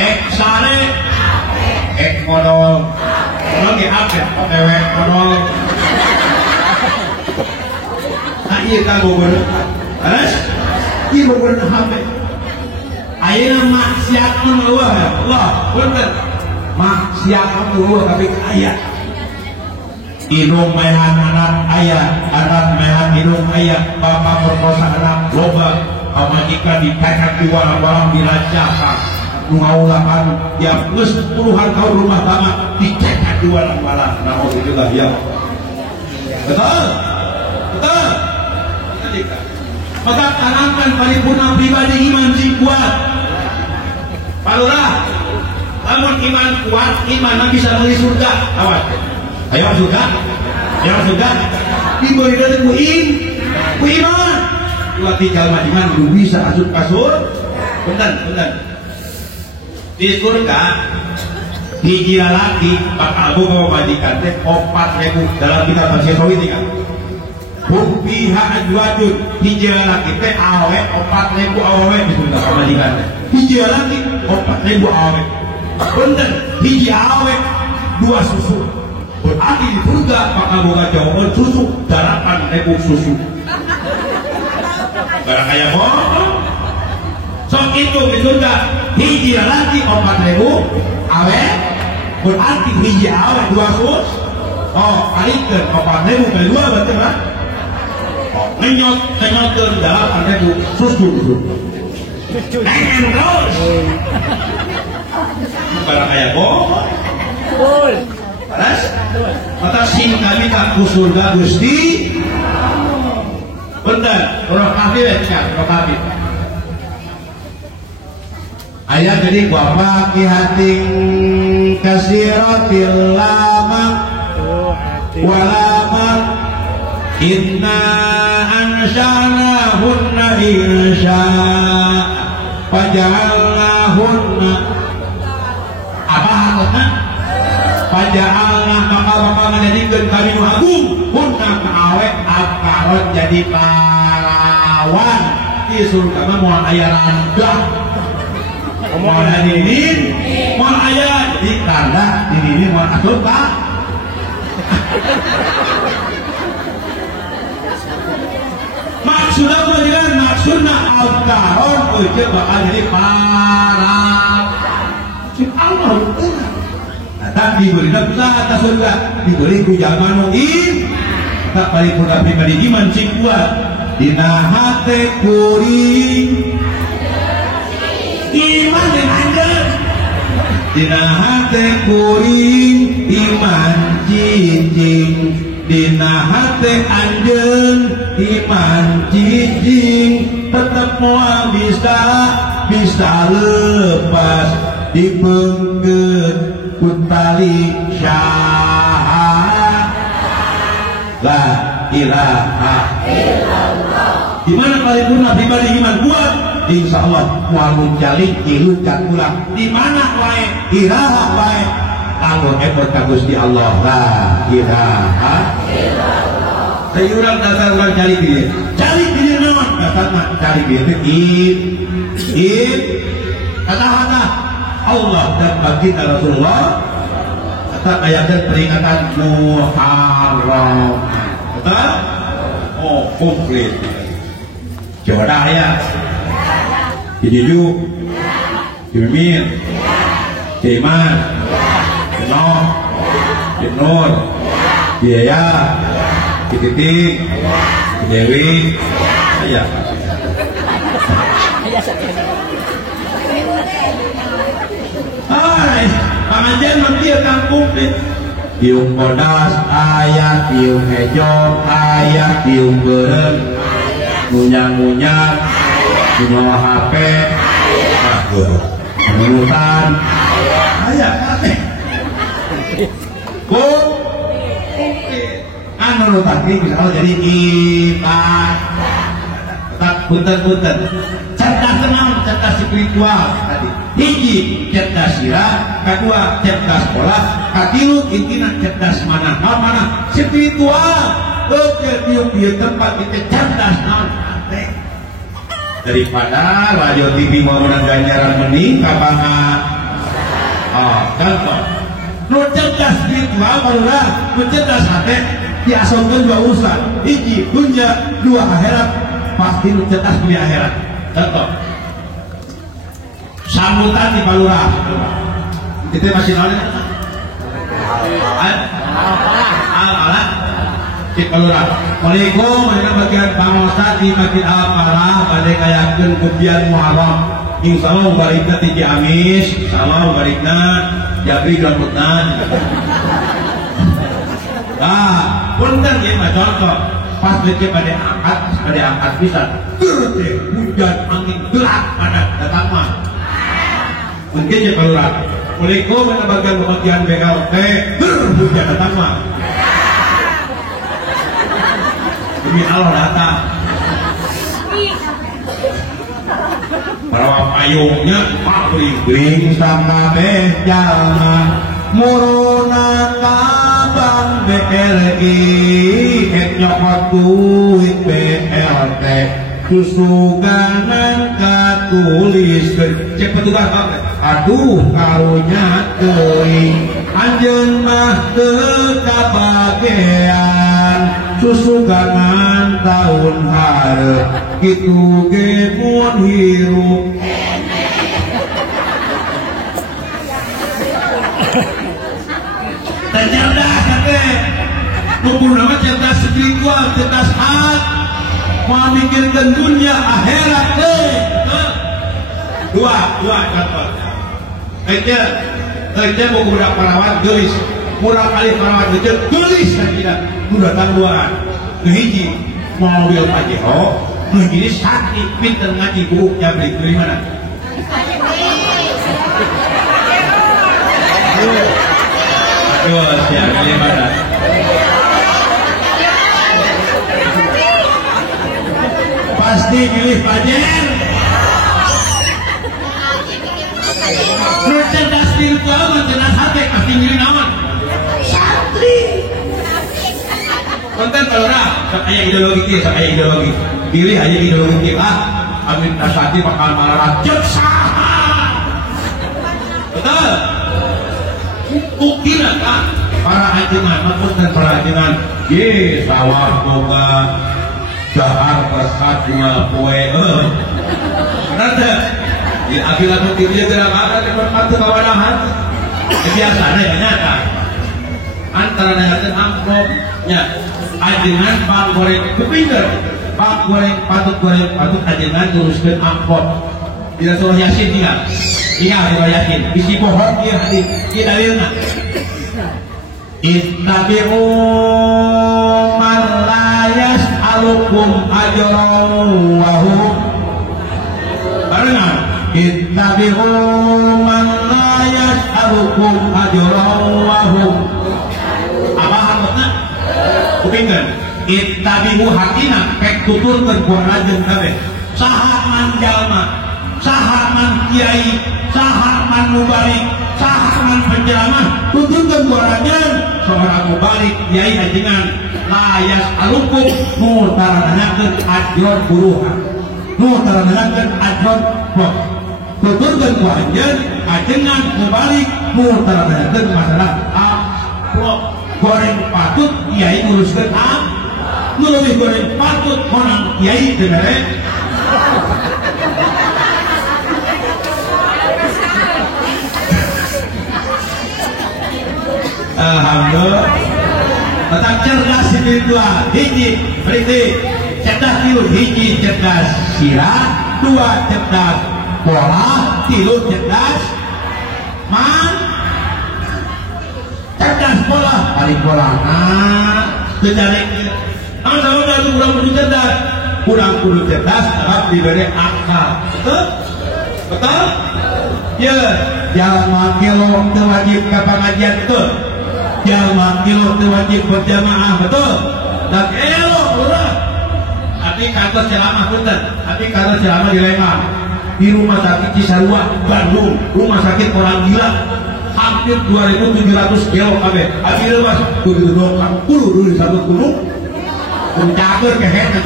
ek sare ek modal lagi hape dewek modal iya kan bobor alas iya bobor hape ayeuna maksiat meneueuh ya Allah bener maksiat meneueuh tapi aya inung mehan anak aya anak mehan inung aya bapak perkosa anak loba pamajikan dipekak di walang-walang dirajakan ngaulakan yang geus puluhan tahun rumah tangga dicekak di walang-walang naudzubillah ya betul maka tanamkan paripurna pribadi iman sing kuat palurah namun iman kuat iman bisa beli surga awas ayo surga diberi dari ku iman dua tiga iman belum bisa asup kasur bentar di surga hiji laki bakal bawa majikan teh 4.000 dalam kitab tafsir Sawi kan biha ajwadun hiji laki teh awe 4.000 awe di surga majikan teh hiji laki 4.000 awe bener hiji awe 2 susu berarti di surga bakal boga jawaban susu 8.000 susu barang kaya bohong sok itu di surga hiji laki 4.000 awe berarti hiji awe 2 susu kalikan 4.000 kali 2 berarti berapa? Ngenyot 8.000 susu nengen terus barang kaya bohong panas maka sing kami tak ku surga Gusti bener orang kafir orang kafir ayat jadi wafaki hating kasiratil lama walama inna ansha'nahunna insya'a faja'alnahunna apa hakna faja'alna maka menjadikan kami nu agung hunna kaawe akaron jadi parawan di surga mah moal aya randah moal aya dinin moal aya jadi tanda dinin moal asup ka maksudnya penjelasan maksudnya al-karon ujung bakal jadi parah Allah tak diberi nafsa atas surga diberi ku zaman tak paripurna pribadi iman sing kuat dina hate kuring iman yang anjeun dina hate kuring iman cicing dina hate anjeun iman cicing tetep moal bisa lepas dipengkeun kuntali syahadat la ilaha illallah di mana paripurna pribadi iman kuat insyaallah walaupun jalin ilucat ulang di mana wae ilaha wae kalau ekor ka Gusti Allah la ilaha illallah sayurang datang orang cari diri naon datang mah cari diri kata Allah dan baginda Rasulullah kata ayatnya peringatan Muharram kata komplit coba ayat Dididu Dimin Diman Dinoh Dinur Biaya Dititik Dewi ayat panganjan mentia kang komplit tiung bodas ayat tiung hejo ayat tiung beureum ngunyang-ngunyang nyawa HP mengurutan ayat Anu tadi misalnya jadi iman. Punten-punten. Cerdas tenang, cerdas spiritual tadi. Hiji cerdas sirah, kedua cerdas pola, katilu intina cerdas mana spiritual. Tiup-tiup tempat kita cerdas naon daripada radio TV mau ganjaran mending kapangan. Contoh nu cerdas spiritual barulah nu cerdas hati diasongkeun dua urusan, hiji dunia, dua akhirat. Pasti nu cerdas di akhirat. Contoh sambutan di Palura itu masih nolnya al-alat di Palura. Assalamualaikum, ini bagian pamosa di Masjid Al-Farah pada kayakeun kebian Muharram. Insyaallah barikna ti Amis, insyaallah barikna Jabri rambutna. Punten ieu mah contoh. Pas bece pada angkat bisa hujan angin gelap pada datang mah mungkin ya Palura. Assalamualaikum, ini bagian BLT hujan datang mah demi Allah datang para payungnya pabrik-bring sama bejalma muruna kabang BLI nyokot duit BLT susuganan katulis cek petugas banget. Aduh karunya teuing anjeun mah teu kabagean susuganan tahun hareup kitu ge mun hirup tercerdas teh menggunakan cerdas spiritual, cerdas hati, memikirkan dunia akhirat dua contoh. Kerja mau budak perawat gelis, murah kali perawat gelis saja udah tangguhan. Hiji mobil Pajero, hiji sakit pinter ngaji guru Jabri dari mana? Aduh, siapa dari mana? Pasti pilih Pajer. Nu cerdas spiritual mah cerdas hati pasti milih naon? Santri. Konten Palura, saya ideologi, saya ideologi. Pilih aja ideologi amin tasati bakal marah cek saha. Betul. Bukti lah para ajengan, maupun dan para ajengan. Ye sawah boga dahar persatnya poe nanti di akhirat mungkinnya tidak ada di tempat kewadahan biasanya ya nyata antara nanti amplopnya ajengan bang goreng kepinggir bang goreng patut ajengan teruskan amplop tidak suruh yasin tinggal suruh yasin bisi bohong dia hati kita lihat ittabi'u man la yas'alukum ajran wa hum barengan ittabi'u man la yas'alukum ajran wa hum apa maksudnya kupingkeun ittabi'u hakina pek tuturkeun ku rajin kabeh saha man jalma saha man kiai saha man mubalik saha man penceramah tuturkeun ku rajin seorang mubalik kiai ajengan layas alukum nu tarananakeun ajron buruhan nu tarananakeun ajron bok tuturkeun ku anjeun ajengan mubalik nu tarananakeun masalah amplop goreng patut kiai nguruskeun nu leuwih goreng patut honang kiai teu mere. Alhamdulillah. Tentang cerdas spiritual, hiji berarti cerdas tilu, hiji cerdas sirah, dua cerdas pola, tilu cerdas cerdas pola, paling pola terjadi. Udah kurang kudu cerdas, kurang kudu cerdas, harap diberi akal, betul? Ya, jalan makilo wajib ke pengajian betul. jalma kilo wajib berjamaah betul dan urang tapi kantor ceramah punten tapi kantor ceramah di Lembang di rumah sakit Cisarua Bandung rumah sakit orang gila hampir 2.700 kilo kabeh akhirnya mas kudu dokang dulu disambut gunung cager kehe aja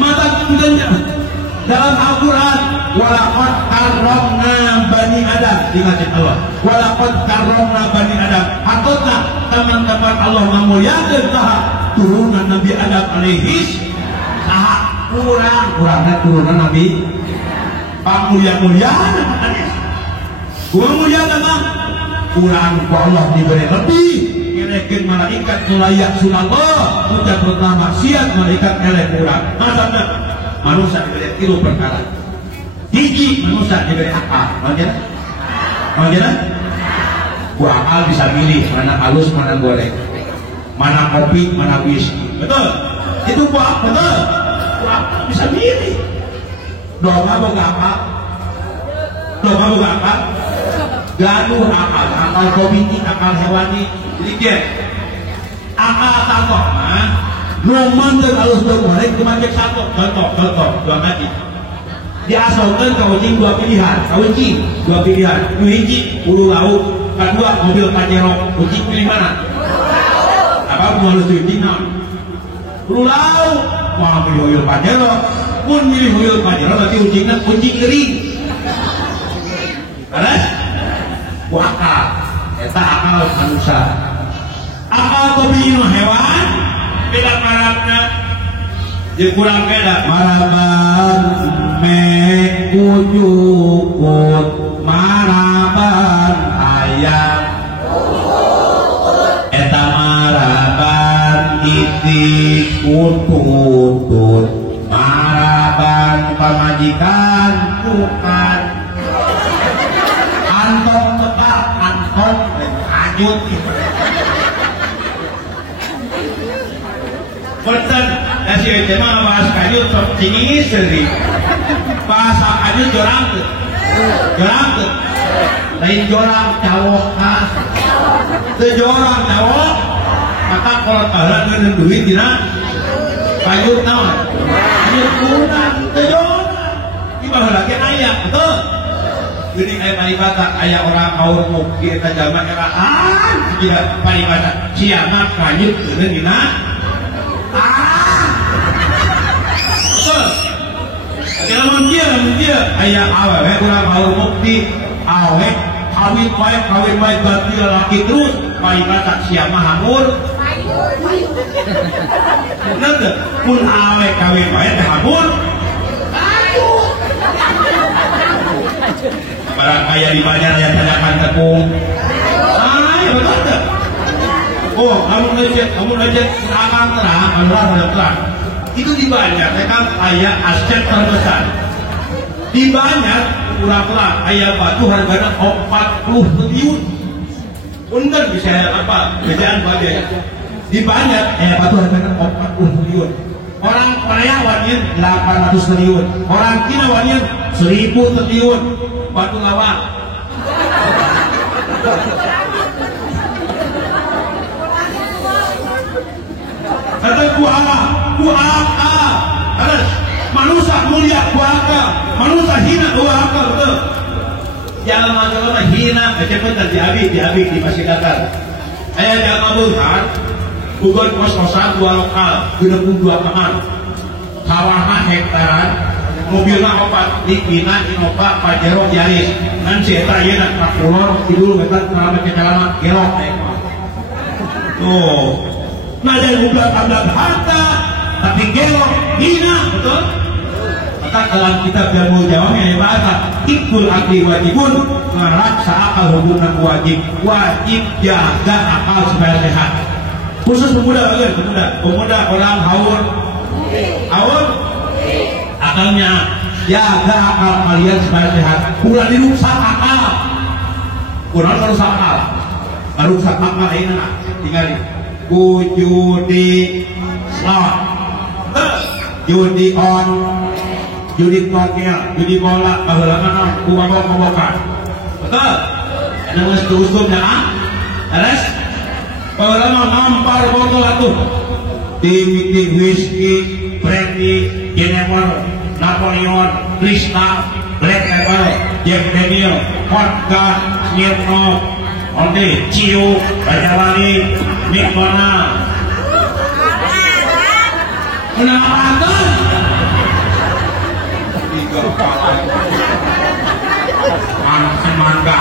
mata kudanya dalam Al-Quran walaqad karramna bani Adam diingatkan Allah walaqad karramna bani Adam hakikatnya teman-teman Allah memuliakan saha turunan Nabi Adam alaihi saha kurangnya turunan Nabi pamulia-muliaan kurang mulia memang kurang ku Allah diberi lebih ngerekin malaikat layak sunallah ucap pertama siap malaikat elek kurang maksudnya manusia diberi tilu perkara hiji manusia diberi akal makanya ku akal bisa milih mana halus mana goreng mana kopi mana whisky betul itu ku betul ku akal bisa milih doa boga apa gaduh akal komiti akal hewani jadi akal takut mah numan dan halus bergoreng kemacet satu contoh dua kaki diasalkan kawin dua pilihan hiji ulu lauk kedua mobil Pajero uji pilih mana apa mau lu cuci non ulu lauk mau pilih mobil Pajero pun milih mobil Pajero berarti ujinya uji kering ada wakal eta akal manusia akal kopi hewan beda marabna jeung kurang beda maraban mekujukut maraban ayam eta maraban itik ututut maraban pamajikan bukan antong tetap antong lanjut Punten, nasi tema bahas kayu top tinggi sendiri. Bahasa kayu jorang tuh, lain jorang cawok kan, sejorang cawok. Maka kalau kalian dengan duit tidak, kayu naon, kayu kurang, sejorang. Ibadah lagi ayam betul. Jadi kayak paribata, ayah orang kaur mukir tajama eraan, tidak paribata. Siapa kayu dengan dina? Kalau dia ayah awet kurang kaur mukti awet kawin baik ganti laki terus paribata siapa hamur bener pun awet kawin baik hamur barang kaya di banyak yang tanyakan tepung ayo betul oh kamu ngecek terang terang itu di banyak kan ayah aset terbesar di banyak kurang-kurang ayah batu harganya 40 triliun punten bisa apa bedaan badai di banyak ayah batu harganya 40 triliun orang Korea wanir 800 triliun orang Cina wanir 1000 triliun batu lawak kata kuaka harus manusia mulia kuaka manusia hina kuaka betul jalan hina kecepatan dihabis di masyarakat ayah jalan burhan bukan kos-kosan dua lokal 22 kamar sawahna hektaran mobilnya opat Likina Innova Pajero Yaris ngan si eta ieu na kulon tidur betat ngalaman kecelakaan gelok tuh nah dari bulan harta tapi gelok hina betul maka dalam kitab Jamul Jawami bahasa ikul akli wajibun meraksa akal hubungan wajib jaga akal supaya sehat khusus pemuda orang haur akalnya jaga akal kalian supaya sehat ulah dirusak akal kurang merusak akal merusak akal ini tinggal judi slot judi on judi togel, judi bola, baheula ku mabok-mabokan. Betul? Anu geus usum nya beres? Baheula ngampar botol atuh. Di whisky, brandy, Genever, Napoleon, Cristal, Black Label, Jack Daniel, vodka, Smirnoff, Oke, Ciu, Bajawali, McDonald. Menang apa? Tiga paling. Anak semangka.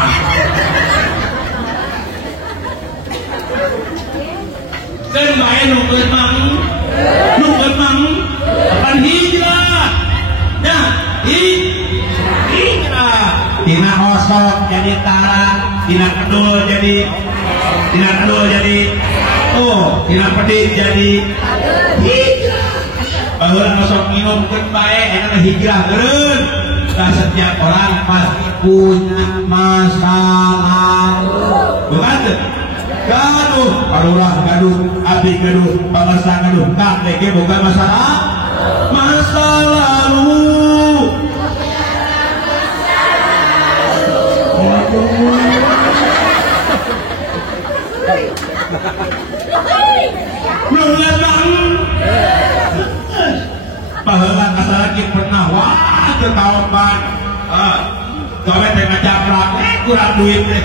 Dan bae nungkeun mang akan hijrah. Ya, hijrah. Tina osok jadi tara, tina kedul jadi tina pedit jadi hijrah. Baheula osok minum keun bae eta hijrah eureun. Dan setiap orang pasti punya masalah. Bukan? Gaduh, parulah gaduh, abdi gaduh, bangsa gaduh, kakek boga masalah, masa lalu. Nunggu bang, pahala kasaraki pernah wah ketawaban, gawe teh ngajaprak, kurang duit deh.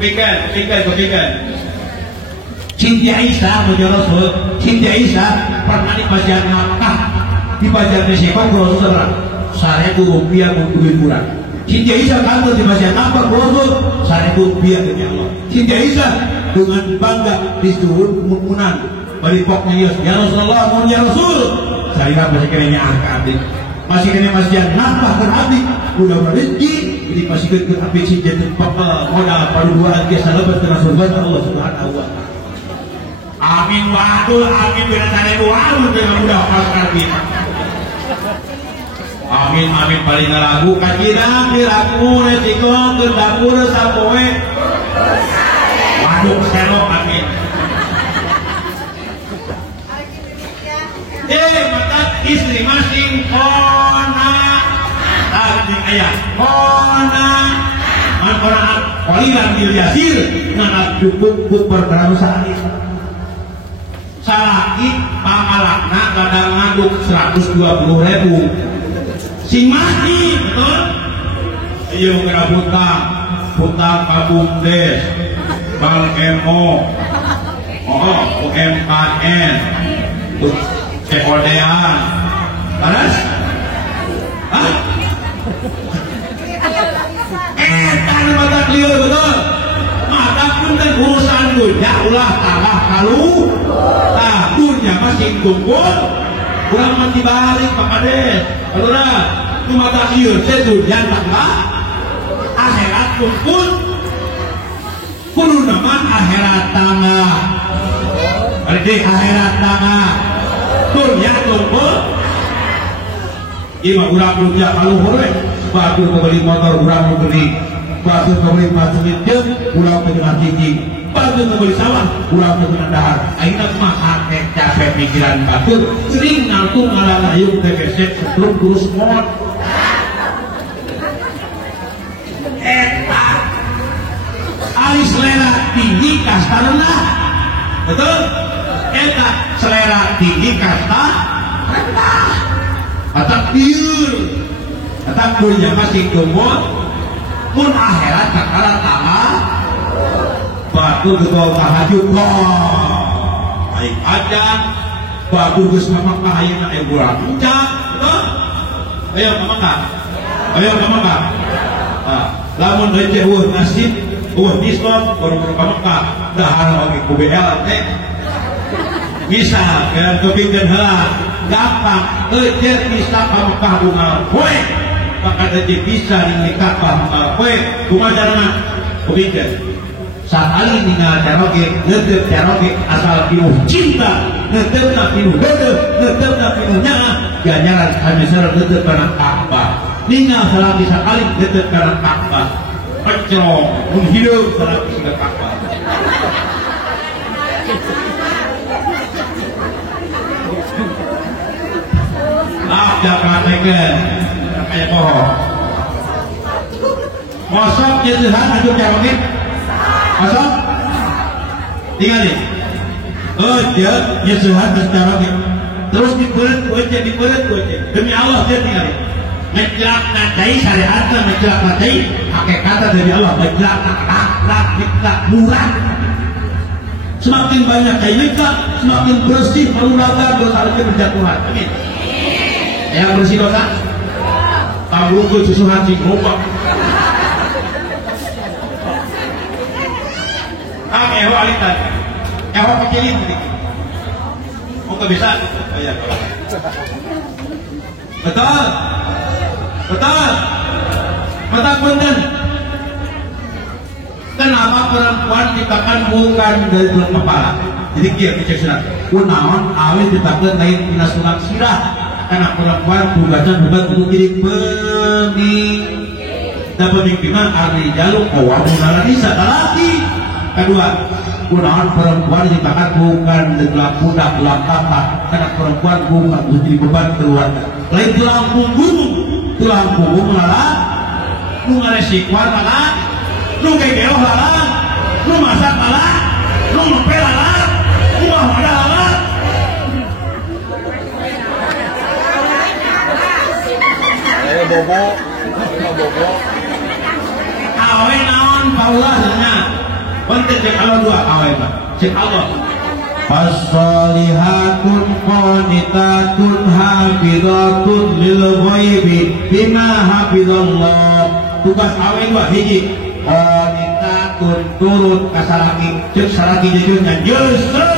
Kepikan. Siti Aisyah Rasul, Siti Aisyah pernah di Bajan Makkah, di Bajan Mesir Rasul Rp1.000 duit kurang. Siti Aisyah kantor di Bajan Makkah Rasul Rp1.000 demi Allah. Siti Aisyah dengan bangga disuruh mumunan bari poknya ya Rasulullah, ya Rasul. Saya masih kayaknya angka masih kena masjid nambah berarti udah rezeki jadi masih kena abis si jadi modal paduan biasa lebat kena surga Allah Subhanahu wa taala. Amin wadul amin bila tare walu dengan mudah paskarbi. Amin paling lagu kajina piraku resiko ke dapur sapoe. Waduh selok amin. Maka istri masing kona ayah kona orang kolilan dilyasir nganak cukup berperusahaan salaki pamalakna kadang ngaduk 120.000 sing mati betul iya kira hutang kabumdes Bank MO UMKM Cekodean terus kan mata liur betul mata pun dan urusan dunia ulah kalah kalu dunia masih kumpul kurang mati balik Pak Kades alurah itu mata liur itu dunia tambah akhirat kumpul kudu naman akhirat tangga berarti akhirat tangga dunia kumpul ima urang dunia kaluhur batu kembali motor urang beli batu kembali masukin jam urang dengan gigi batu kembali sawah urang dengan dahar akhirnya mah hati capek pikiran batu sering naltung ngalayung tegese sebelum terus mod etak ali selera tinggi kasta rendah betul etak selera tinggi kasta rendah atak biur atak dunia masih kumut pun akhirat kakara taha batu getol tahajud baik aja batu gus memangkah ayana bulan puncak ayo memangkah lamun receh nasib diskon baru memangkah dahar oke KBL teh bisa kan kepingin heula gampang eueuh bisa pamukah bungal poe maka teh bisa nikah pamukah poe kumaha kepingin sakali ninggal caroge neuteut caroge asal pinuh cinta neuteutna pinuh deudeuh neuteutna pinuh nyaah ganjaran hamiseur neuteut kana Ka'bah ninggal salaki sakali neuteut kana Ka'bah pencrong mun hidup salaki ka Ka'bah. jangan negen kayak bohong. Mosok nyeuhan aju carogit. Mosok tinggal nih. Dia nyeuhan carogit. Terus dibeureut ku demi Allah dia tinggal nih. Menjelak nadai syariatna menjelak nadai hakikatna dari Allah menjelak akhlak nikah murah. Semakin banyak nikah semakin bersih mengurangi dosa berjatuhan. Amin. Yang bersih dosa tanggung ke susuhan si ngobak. Ewa alitan ewa pakilin mau gak bisa? Oh iya betul punten. Kenapa perempuan dikatakan bukan dari tulang kepala? Jadi kia kecek sunat kunaon awet dikatakan lain tina sunat sirah. Karena perempuan bukan untuk jadi peming dan pemimpinnya arti jaluk kawamunala nisa laki. Kedua, kunaon perempuan dikatakan bukan dalam budak dalam tapak. Karena perempuan bukan untuk jadi beban keluarga. Lain tulang punggung lala, lu ngaresikuan lala, lu kegeoh lala, lu masak lala, lu ngepel lala, lu mahwadah lala. Bobo. Awe naon paulah nya. Penting cek Allah dua awe mah. Cek Allah. Fasolihatun qanitatun hafizatun lil ghaibi bima hafizallah. Tugas awe dua hiji. Qanitatun turut kasaraki cek saraki jujurnya justru.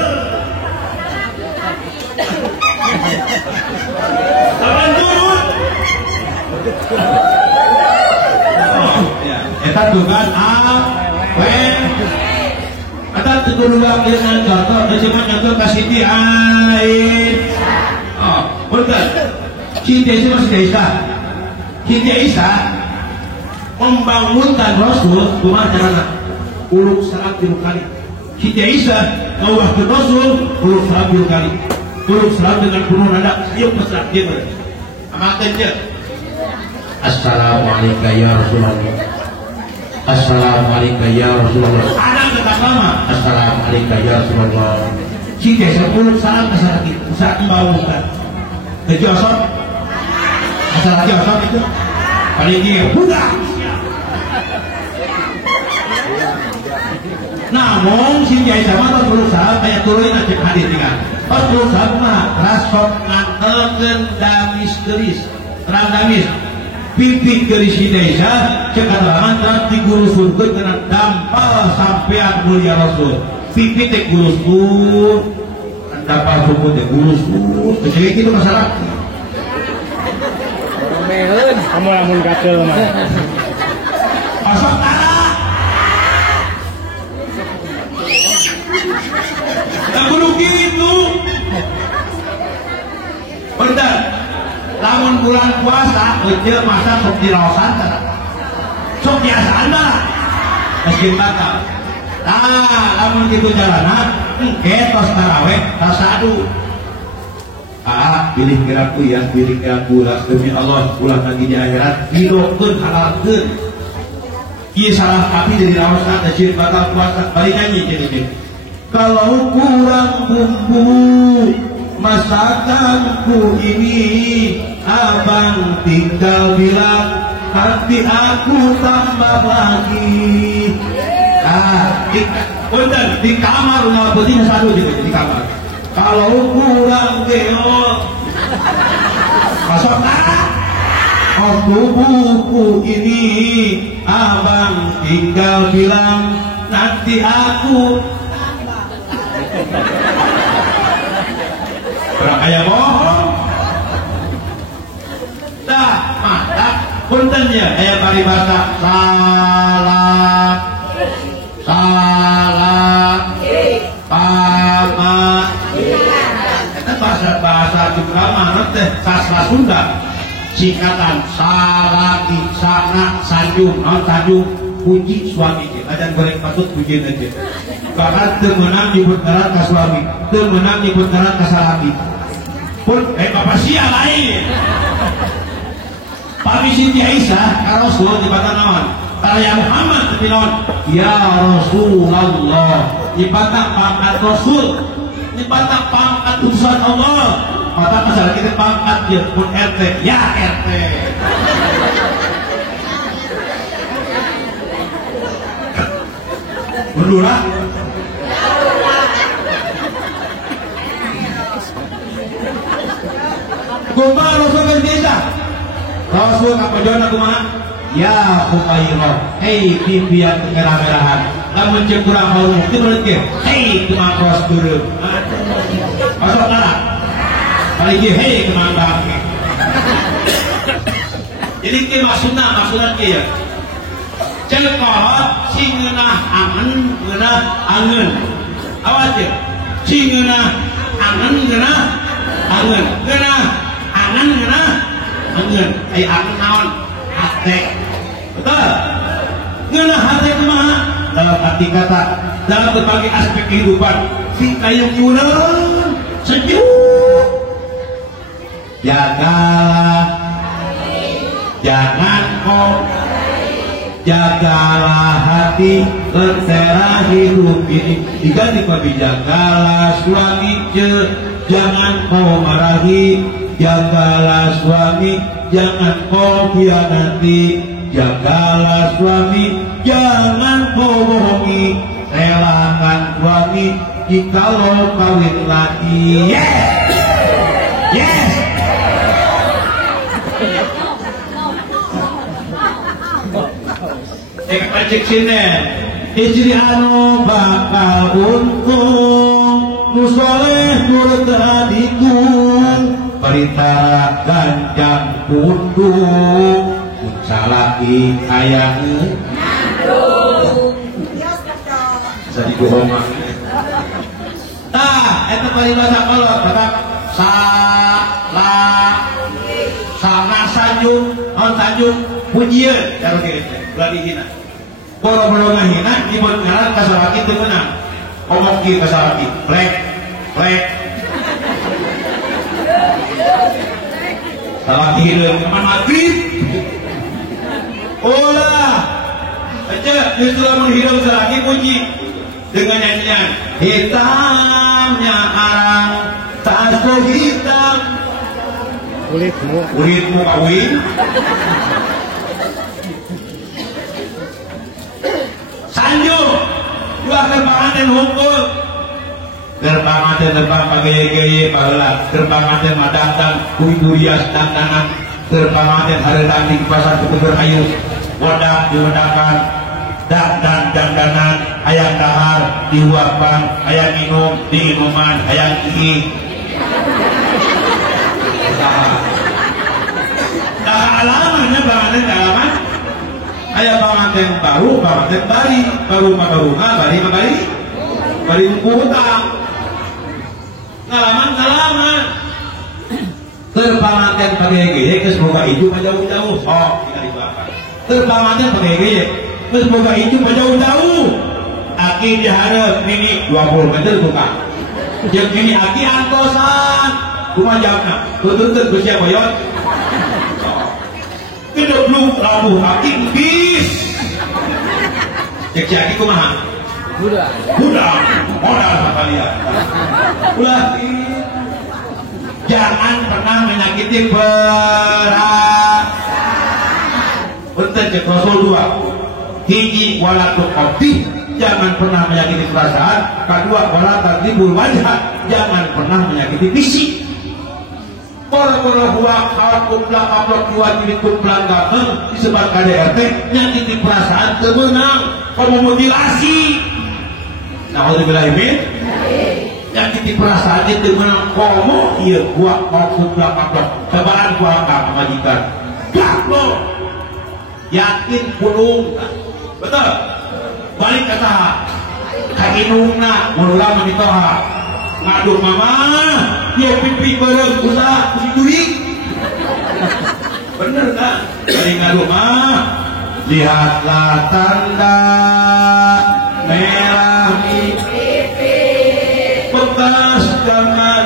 Saban turut. Eta tugas awen. Eta tegurang dengan contoh cuma contoh kasih di air. Oh, betul. Cinta itu masih Isa. Cinta Isa membangunkan Rasul cuma caranya uluk 100 kali. Cinta Isa mewakil Rasul uluk 100 kali. Uluk 100 dengan penuh nada. Yuk mesra dia ber. Amakan dia. Assalamualaikum ya Rasulullah. Assalamualaikum ya Rasulullah. Ada tetap lama. Assalamualaikum ya Rasulullah. Jika sepuluh saat kesalahan itu saat membangunkan. Jadi asal lagi asal itu paling dia budak. Namun si jaya sama terus saat kayak turun aja hadir tinggal. Pas terus saat mah rasok ngantelkan damis geris terang damis. Pipi geris Indonesia cekatalan dan digulusurkan dengan dampal sampean mulia Rasul. Pipi teh gulusur, dampal suku teh gulusur. Jadi itu masalah. Kamu lamun gatel mah. Asal tara. Tak perlu gitu. Benar. Lamun bulan puasa, ujil masa sok diraosan, sok biasaan dah, meski batal. Lamun gitu jalanan, ketos taraweh, tasadu. Pilih kiraku ya, pilih kiraku lah demi Allah, pulang lagi di akhirat, hidupun halalkan. Iya salah tapi jadi raosan, meski batal puasa, balik nyanyi jadi. Kalau kurang bumbu masakanku ini, abang tinggal bilang nanti aku tambah lagi. Di kamar rumah betina satu juga di kamar. Kalau kurang geol masuk buku ini, abang tinggal bilang nanti aku orang kaya bohong. Dah, mantap. Puntennya kayak paribasa salah, pama. Itu bahasa juga mana teh sastra Sunda. Singkatan salaki, sana, sanjung, non sanjung, puji suami. Adan goreng patut puji aja. Bahkan temenang nyebut ngaran ke suami, temenang nyebut ngaran ke salaki. pun bapak sia lain. Pak Siti Aisyah ka Rasul di batan naon? Ya Muhammad tapi naon? Ya Rasulullah. Di batan pangkat Rasul, di batan pangkat utusan Allah. Mata masalah kita pangkat dia pun RT, ya RT. Mundulah. Kumaha Rasul ka desa? Rasul ka pojona kumaha? Ya Humairah, hei pimpian merah-merahan. Lamun cek kurang bau itu berarti, hei kemangkos turun. Masuk darah. Kali ini hei kemangkang. Jadi ke maksudnya ke ya. Celekot si ngeunah angen ngeunah angen. Awas ya. Si ngeunah angen ngeunah angen. Ngeunah angen ngeunah angen. Ai angen naon? Hate. Betul? Ngeunah hate kumaha? Dalam arti kata, dalam berbagai aspek kehidupan, si kayang nyureun sejuk. Jagalah, jangan kau. Jagalah hati, lentera hidup ini. Diganti papi jagalah suami, jangan kau marahi. Jagalah suami, jangan kau khianati. Jagalah suami, jangan kau bohongi. Relakan suami jikalau kawin lagi. Yes, yes. Cek sini, istri anu bakal untung, nu soleh turut adikung, perintah ganjang kundung, salaki ayang nyandung. Bisa dibohong. Nah, itu perintah kolot, tetap salah sanjung, non sanjung, pujian, cara gitu, berarti hina. Boro-boro ngahina dibun ngaran ka salaki teu meunang. Omong kieu ka salaki, plek. Salaki hideung kaman magrib. Ulah. Aja justru lamun hideung salaki puji dengan nyanyian hitamnya arang tasku hitam. Kulitmu kawin. Sanju, dua gerbangan hukum, gerbangan terbang pagaya-gaya pagelat, gerbangan madangtan, kui-kurias dandanan, gerbangan haredan di pasar ketuker ayu, wadah diwedakan, dandanan, ayam dahar diuapkan, ayam minum diinuman, ayam gigi. Dah alamannya banganan alaman. Ayah pengantin baru, pengantin baru bari hutang. Ngalaman. Terpengantin pakai gaya, kesemoga itu jauh-jauh. Oh, kita dibakar. Terpengantin pakai gaya, kesemoga itu jauh-jauh. Aki diharap ini 20 meter bukan. Yang ini aki antosan. Cuma jawabnya, tuntut bersih boyot. Kita belum rabu hati bis. Cek aki kumaha? Budak, modal sekalian. Ulah, jangan pernah menyakiti perasaan. Betul cek Rasul 2. Hiji wala tuqati, jangan pernah menyakiti perasaan. Kedua wala tadribul wajah, jangan pernah menyakiti fisik. Orang-orang buah kawan kumpulan upload dua jadi kumpulan gabung disebar KDRT nyakiti perasaan termenang memutilasi. Nah, alhamdulillah nyakiti perasaan itu termenang komo iya buah kawan kumpulan upload sebaran buah kamu majikan gablok yakin pulung betul balik ke tahap kaginungna mulula menitoha ngadu mama dia pipi bareng usaha kusi duit bener kan dari ngadu mah lihatlah tanda merah di pipi bekas jangan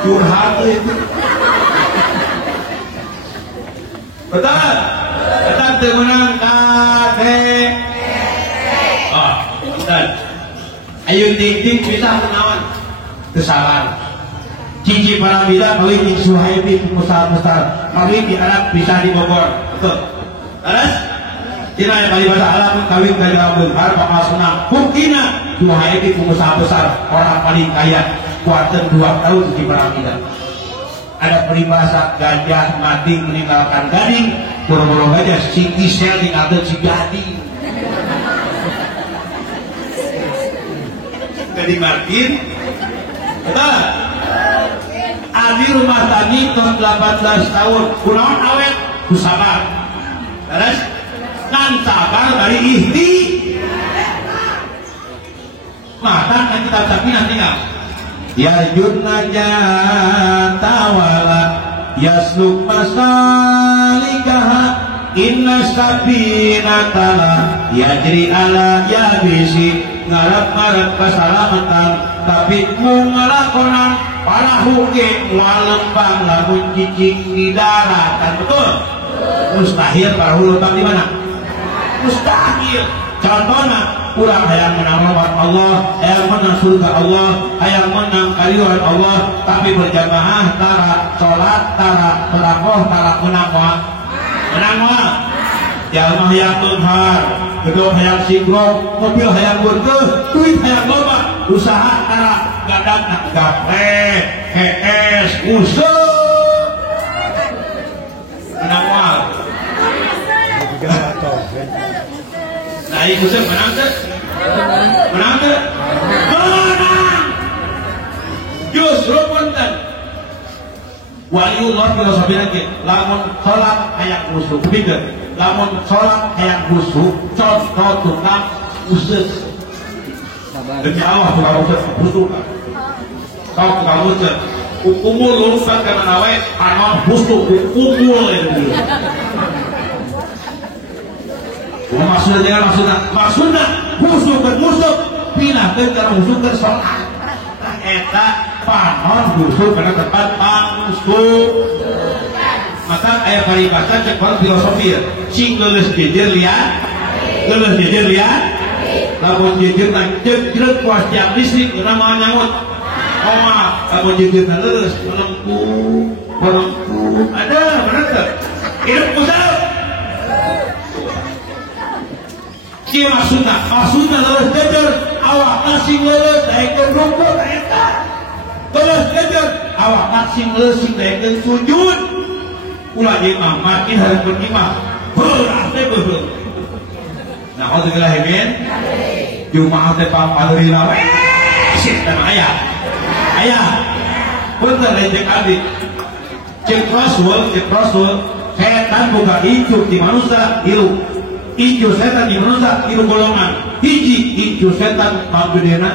curhat itu. Betul. Betul temenang kade. Oh, betul. Ayo ting-ting bisa menawan kesalahan. Cici para bila kawin di Suhaimi pengusaha besar, kawin di Arab bisa di Bogor. Betul. Terus Cina yang kali bahasa Arab kawin ke Jawa Benghar bakal senang. Buktinya Suhaimi pengusaha besar, orang paling kaya, kuarter 2 tahun di para bila. Ada peribahasa gajah mati meninggalkan gading, boro-boro gajah si Gisel tinggalkan si gading. Gading Martin, betul. Adi rumah tani tahun 18 tahun, kunaon awet, kusabar. Terus, nan sabar dari ihti. Maka kan kita tapi nanti nggak. Ya junnaja tawala yasluk masalikaha inna sabinatala yajri ala yabisi ngarap-ngarap keselamatan tapi ngelakonan para hukum ngalembang lamun cicing di daratan. Betul? Mustahil para hulutang di mana? Mustahil. Contohnya kurang hayang menang rahmat Allah, hayang menang surga Allah, hayang menang kaliran Allah, tapi berjamaah tara sholat tara selakoh tara menang wa jalma hayang menghar, gedung hayang singgong, mobil hayang berkeh, duit hayang loba, usaha tara gadang nak gaple KS usah menang wa. Nah, ibu saya menang tak? Menang tak? Menang! Justru punten. Waliullah filosofi lagi. Lamun sholat hayang khusyuk. Ketiga, lamun sholat hayang khusyuk. Contoh tukang usus. Demi Allah tukang usus khusyuk. Kau tukang usus. Umul lulusan karena nawe anon khusyuk. Umul itu. Maksudnya musuh bermusuh pindah ke cara musuh ke sholat eta panon musuh karena tempat musuh. Maka ayat paribasa cek filosofi ya sing geus jejer liat lamun jejer nak jejer kuas tiap listrik nama nyangut lamun jejer nak leus menempu ada bener tak hidup musuh. Kia maksudnya leles jejer awak nasing leles daekeun rukuk eta leles jejer awak nasing leles daekeun sujud ulah jeung makin hareupeun imah beurah teh beureum. Nah alhamdulillah min jumaah teh pampadeurina we sih teh aya punten lecek abdi cek rasul setan boga hidup di manusia hirup hijau setan di manusia hidup golongan hiji hijau setan pambedena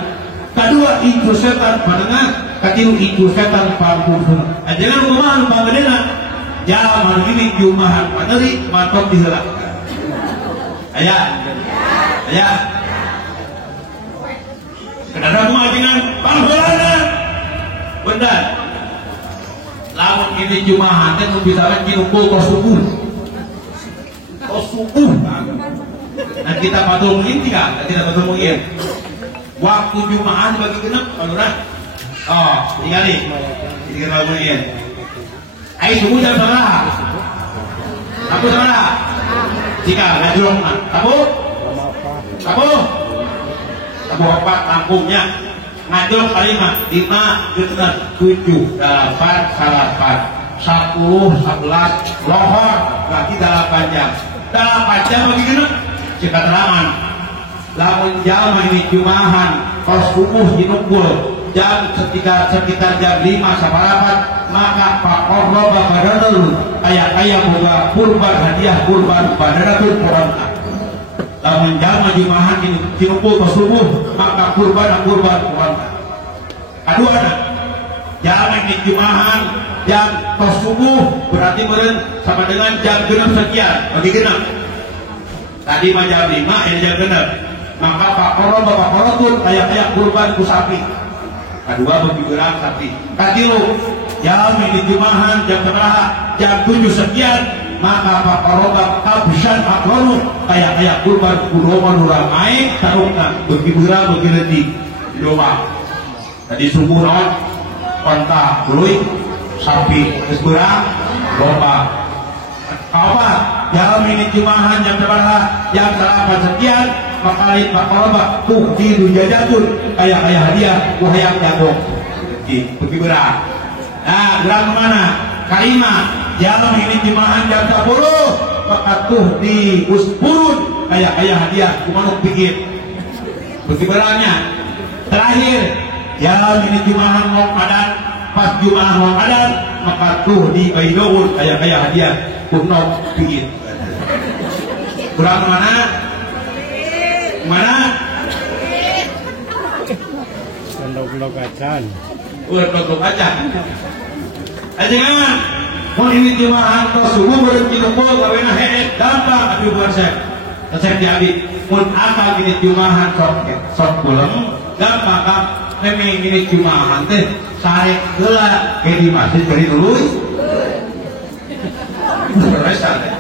kedua hijau setan panengah ketilu hijau setan pambudena jangan kumaha pambedena jaman ini jumahan paneri matok diheula aya kadang kumaha dengan pambedena bener lamun ini jumahan teh bisa kieu pukul subuh dan kita patul mungkin tidak mungkin waktu Jumaat bagi genap paluran tinggali mungkin ayo subuh jam sabaraha aku sabaraha jika ngajurong kamu opat kampungnya ngajurong kalimat 5, 7, 8, 10, 11 lohor lagi 8 jam 8 jam bagi genep jika terangan lamun jam ini jumahan kos subuh dinumpul jam sekitar jam 5 saparapat maka Pak Korba badanul ayah boga kurban hadiah kurban badanatul kuranta lamun jam jumahan dinumpul kos subuh maka kurban kuranta kedua ada jam ini jumahan jam kos subuh berarti meren sama dengan jam genap sekian bagi genap tadi mah jam 5 jam genap maka Pak Koro Bapak Koro tuh kayak kurban ku sapi Kedua bagi berang tapi katilu jam ini jumahan jam berapa jam 7 sekian maka Pak Roba habsan aklonu kayak kurban kudoman ramai tarungna bagi berang bagi leti domba tadi subuh naon kontak luy sapi geus berang domba apa jam ini jumahan jam berapa jam 8 sekian makalit Pak Roba di jajatun kayak hadiah wahayang jatuh pergi berang. Nah berang kemana? Kalima jam ini jumahan jam 10 maka tuh di uspurun kayak hadiah kumanuk pikir pergi berangnya. Terakhir jam ini jumahan ngong adan pas jumahan ngong adan maka tuh di Baidoul kayak hadiah kumanuk pikir. Berang kemana? Mana? Blok acan. Blok acan. Ajengan. Mun ini jumahan tos subuh berhenti numpul kawena heet gampang atuh buat saya jadi. Mun akal ini jumahan sok pulang gampang kan. Memang ini jumahan teh sare heula ke di masjid beri dulu. Terus teh.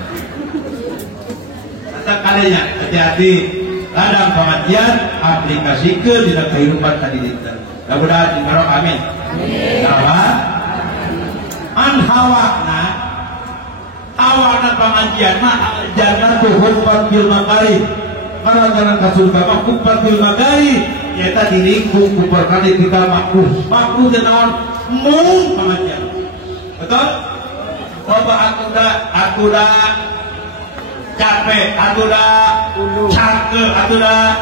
Kalinya hati-hati. Ladang pengajian aplikasikan di dalam kehidupan tadi itu. Mudah-mudahan dimarok amin. Kenapa? Hawana pengajian mah jangan tuhun patil makari. Karena jangan kasurga mah kumpatil makari. Yaitu diringkung kuperkali kita makruh. Makruh jenawan mung pengajian. Betul? Coba aku dah capek, atuh dah cangke, atuh dah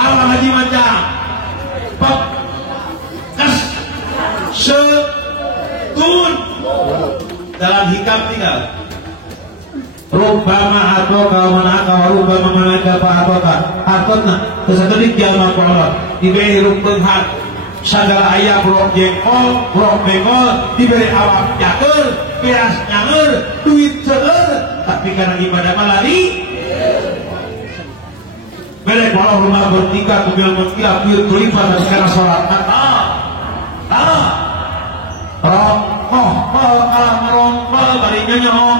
hawa haji macam pep kes setun dalam hikam tinggal rubbama atoka manaka rubbama manaka atoka atotna kesatudik jalma Allah diberi rumpenghat segala ayah brok jengkol brok bengkol diberi awak jaker beras nyanger duit seueur tapi karena ibadah malari bere kalau rumah bertingkah kubil mengkila kuil tulipan dan karena sholat rongkoh kalah merongkol barinya nyoh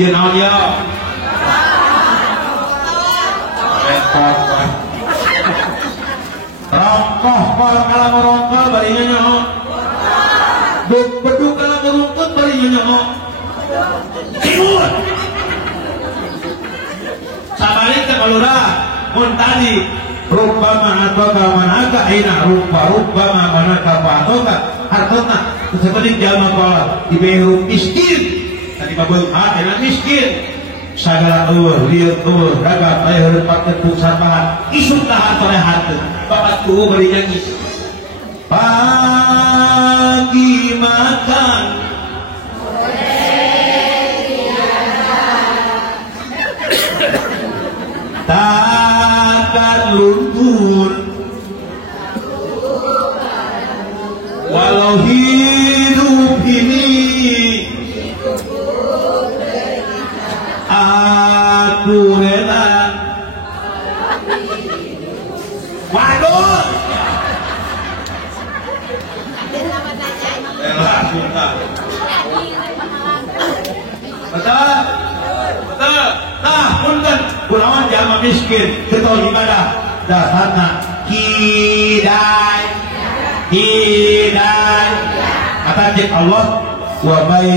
iya naon ya rongkoh kalah merongkol barinya nyoh beduk kalah merungkut barinya nyoh timur sabalik ke kalura mun tadi rubbama atoka manaka aina rubbama manaka patoka hartona seperti jalma pola diberi miskin tadi babeung enak miskin sagala lieur dagang aya heureun paket sampahan isuk lahan tore harteu bapak tuh beri nyanyi pagi makan takkan luntur walau hidup ini aku rela waduh rela kita betul nah punten kunaon jalma miskin getol ibadah dasarna hidayah kata cek Allah wa may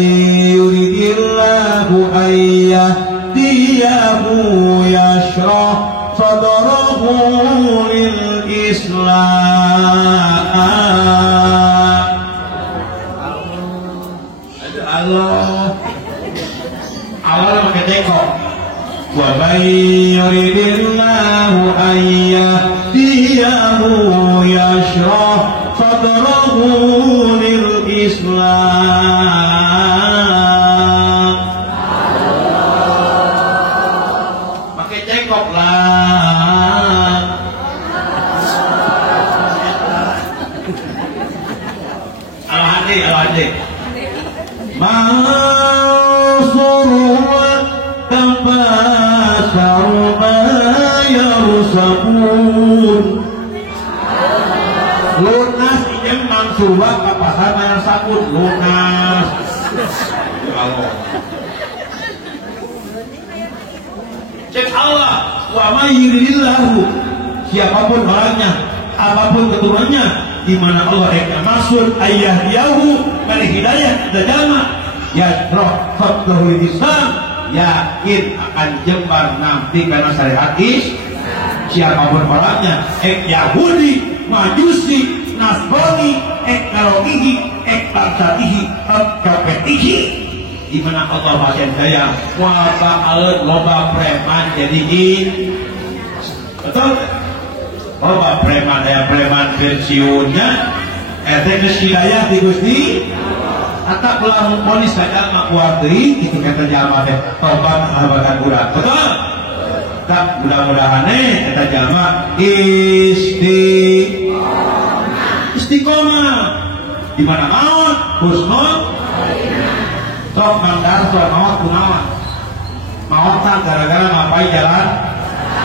yuridillahu ayyahdiyahu yashrah sadrahu lil Islam Allah pakai tengok wa may yuridillahu ayyahdiyahu yashrah sadrahu lil Islam pakai tengok lah al-hadi Mansur basaru ma yarsabun. Lunas ieu mansuba ka pasar bayar sabun lunas. Allah. Cek Allah, wa may yuridillahu, siapapun orangnya, apapun keturunannya, di mana Allah yang maksud ayah yahu beri hidayah dajama ya roh faklahu Islam, yakin akan jembar nanti karena syariat siapapun orangnya, Yahudi, Majusi, Nasrani, Karomihi, Barsatihi, Kapetihi, di mana Allah pasien saya wabah loba preman jadi betul. Loba preman daya preman pensiunnya geus hidayah di Gusti atau lamun ponis saja mak kuarteuing kitu kata jalma teh tobat harapan urang betul. Tak mudah-mudahan eta jalma istiqomah di mana maut husnul sok mandar sok maut kunaon maut tak gara-gara ngapain jalan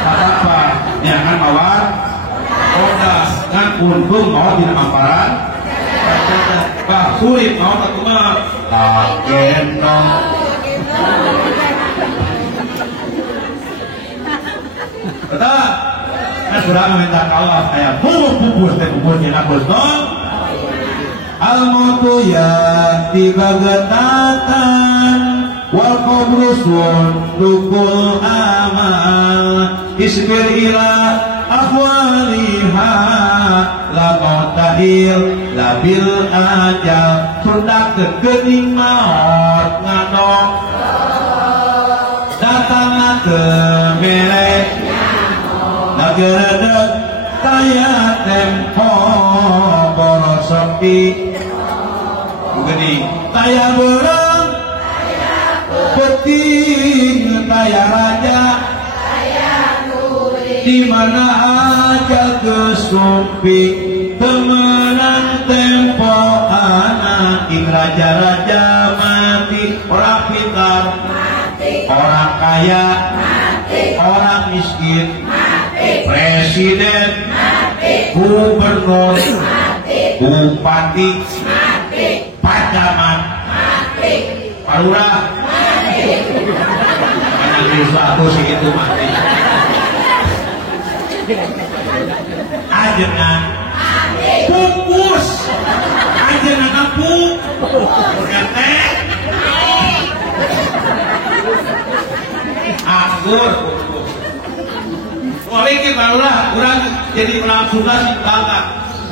apa ya kan mawar roda kan untung maut di hamparan bah sulit maut aku mah gendong betul kan kurang minta Allah kayak bubus yang aku dong al-mautu ya dibagatatan wal qabru sundukul amal isbir ila akhwaliha la mautahil la bil ajal sundak kegening maut ngadong datang ke merek nageredek kaya tempo boros sepi gini kaya berang penting kaya raja di mana aja kesumpi temenan tempo anak ing raja-raja mati orang pintar orang kaya orang miskin presiden gubernur bupati pacamat palurah anak desa aku sih itu mati ajengan pupus ajengan kapu ngetek anggur Walaupun barulah kurang jadi orang Sunda Singkanga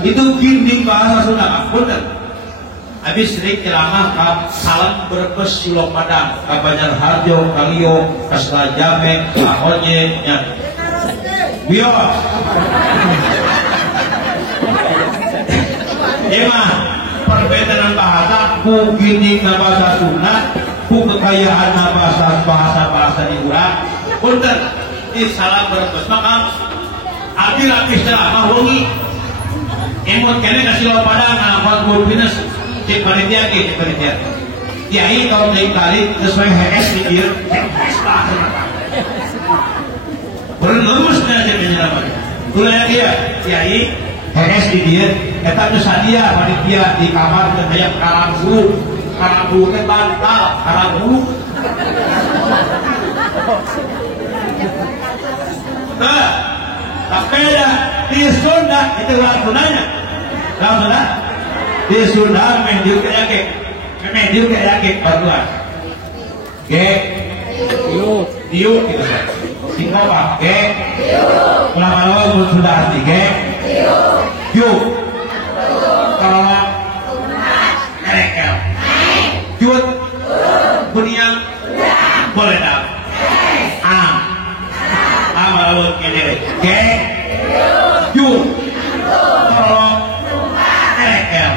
itu ginding bahasa Sunda bener. Habis sering ceramah kap salam berbes Silo Padang, Banjar Harjo, Kalio, Kasla Jameng, Ahoje, nya. Bio. Emang perbedaan bahasa ku ginding bahasa Sunda, ku kekayaan bahasa di urang, bener. Salam berbes maka abi lapis ceramah wengi emot kene kasih lo pada ngapal kulpinas cek panitia cek panitia kiai kalau naik kali sesuai HS di dia HS lah berlurus aja penyelamat mulai dia kiai HS di dia eta geus sadia panitia di kamar teh aya karanggu teh bantal karanggu nah, tapi ya di Sunda itu orang Sundanya, orang Sunda di Sunda mendiu kayak bantuan, diu gitu kan, singkong apa, ulama Sunda arti diu, kalau erekel, jut, buniang, boleh dah, amalawat kene ke yu tolong erekel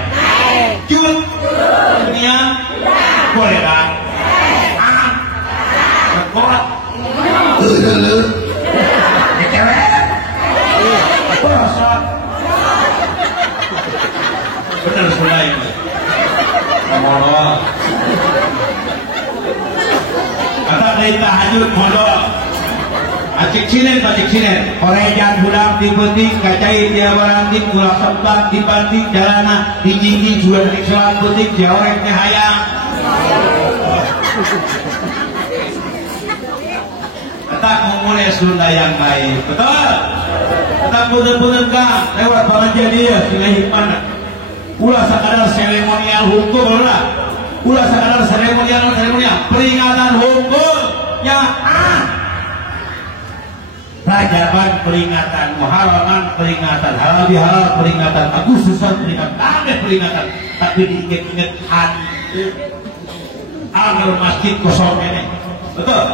jut dunia boleh kan berkorak cewek bosok bener sudah ini ngomong kata dari tahajud modal. Acik cinen, korejan budak dipetik, kacai dia barantik, ulah sepak dipantik, jalana, dijinggi, juga di sholat petik, jaoreknya hayang. Kita memulai Sunda yang baik, betul? Kita bener-bener kang, lewat pengajian dia, sila hikmana. Ulah sekadar seremonial hukum lah, ulah sekadar seremonial, peringatan hukum, ya Rajaban peringatan, Muharraman peringatan, halal bihalal peringatan, Agustusan peringatan, kabeh peringatan, tapi diinget-inget hati. Agar masjid kosong ini, betul?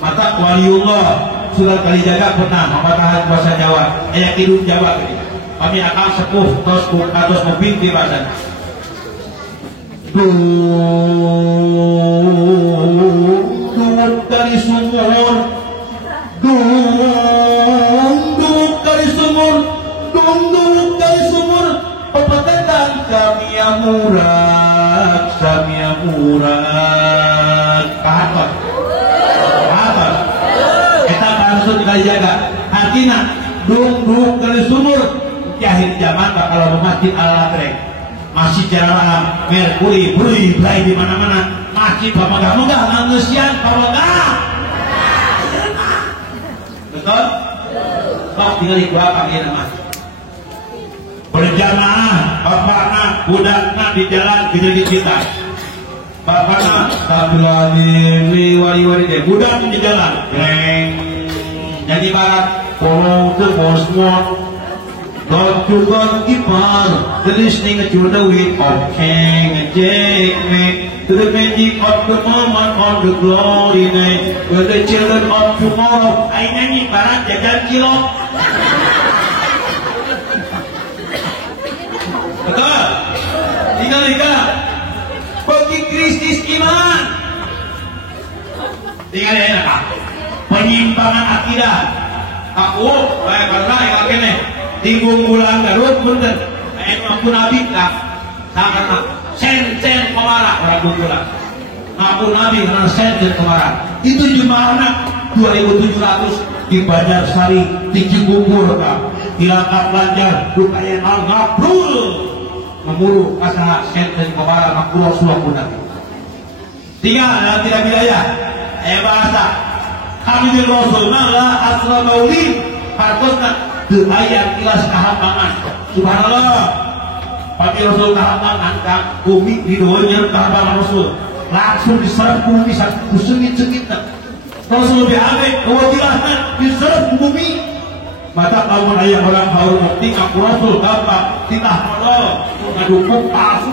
Mata waliullah sudah kali jaga pernah mematakan bahasa Jawa, hidup Jawa ini. Kami akan sepuh terus memimpin bahasa. Dari sumur. Dungduk dari sumur, pepetetan kami yang murah, paham? Kita langsung jaga artinya dungduk dari sumur. Akhir zaman kalau masjid al-Latrek masih jalan Merkuri, Bray di mana-mana masjid pamagah-megah manusian pamagah. Betul? Kok tinggal di dua kali nama berjamaah bapakna budakna di jalan kejadi kita bapakna tabilani wali-wali deh budak di jalan greng jadi barat polong ke bosmon don't you got kipar the listening at your with okay ngejek to the magic of the moment on the glory night when the children of tomorrow ay nyanyi barat jajan kilo betul tinggal bagi Kristus iman tinggal ya enak penyimpangan akidah aku baik karena yang kene tinggung bulan Garut punten aku nabi lah sama sen kemarah orang kumpulan ngaku nabi karena sen kemarah itu jumlahnya 2.700 di Banjarsari di Cibubur di Langkap Banjar rupanya ngabrul memuru kasa sen kemarah ngabrul sudah punten tinggal dalam tidak wilayah bahasa kami di Rasulullah la asra maulid harusnya ayat ilas kehampangan subhanallah Pati Rasul kahapangan kang bumi di doanya kahapangan Rasul langsung diserap bumi satu sengit-sengitnya Rasul lebih ambil kewajilan diserap bumi mata kawan ayah orang baru mukti ngaku Rasul gampang titah modal ngadukung palsu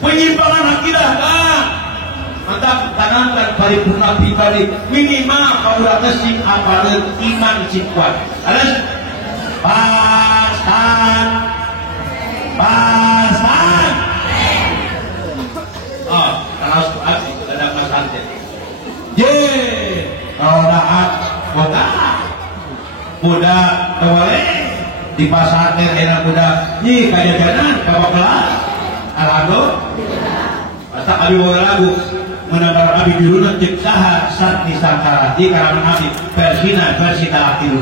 penyimpangan akidah kang mantap tanamkan paripurna pribadi minimal kaulah sing apaleun iman sing kuat terus pasan oh kalau asik kadang masan je rodaat budak boleh di pasar enak budak nyi kajajanan bapak kelas alhamdulillah masa kali bawa lagu menambah Nabi dirunut cek saha sakti sangkara di karangan Nabi versi talakiru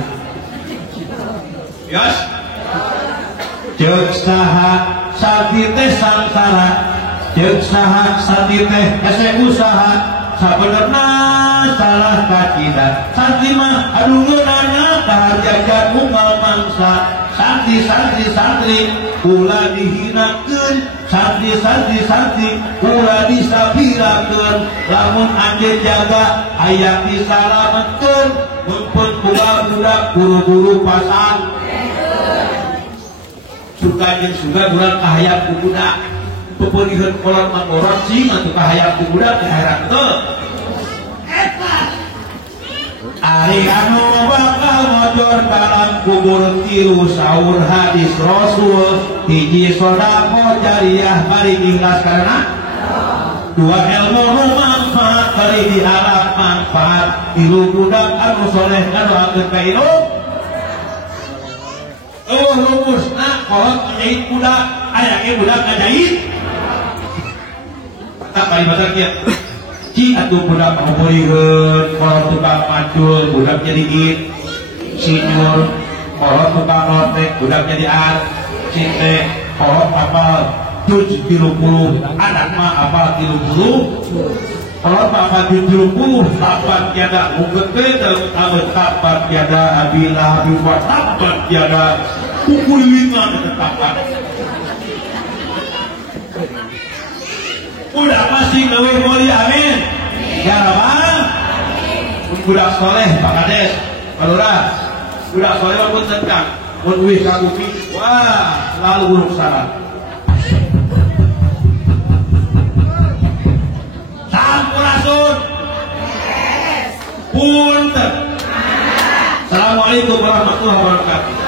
yes cek saha sakti teh sangkara cek saha sakti teh ese usaha sabenerna salah kacida sakti mah aduh ngeunana kaharjakan unggal mangsa santri ulah dihinakeun santri ulah disabirakeun lamun anje jaga aya disalametkeun mumpun budak buru-buru pasang suka jeung suga budak kahayap ku budak pepeulieun kolot mangorot sing atuh kahayap ku budak heran betul ari anu bakal ngojor dalam kubur tiru sahur hadis Rasul hiji sodako jariah bari ikhlas karena dua ilmu manfaat bari diharap manfaat tilu budak anu soleh kanu ageun ka ilmu lumusna kolot ngajahit budak aya ge budak ngajahit kali bataknya ci atuh budak ngomorikeun kalau tukang macul budak jadi it sinyur kalau tukang lotek budak jadi an cinte kalau apal 30 anak mah apal 30 kalau apa 70 tapat tiada mungkin tapat tiada abila abiwa tapat tiada pukul 5 tapat udah masih lebih mulia amin ya Rabbal budak soleh Pak Kades Palura budak soleh pun tengkang pun wih kagupi wah lalu buruk salah sampurasun punten. Assalamualaikum warahmatullahi wabarakatuh.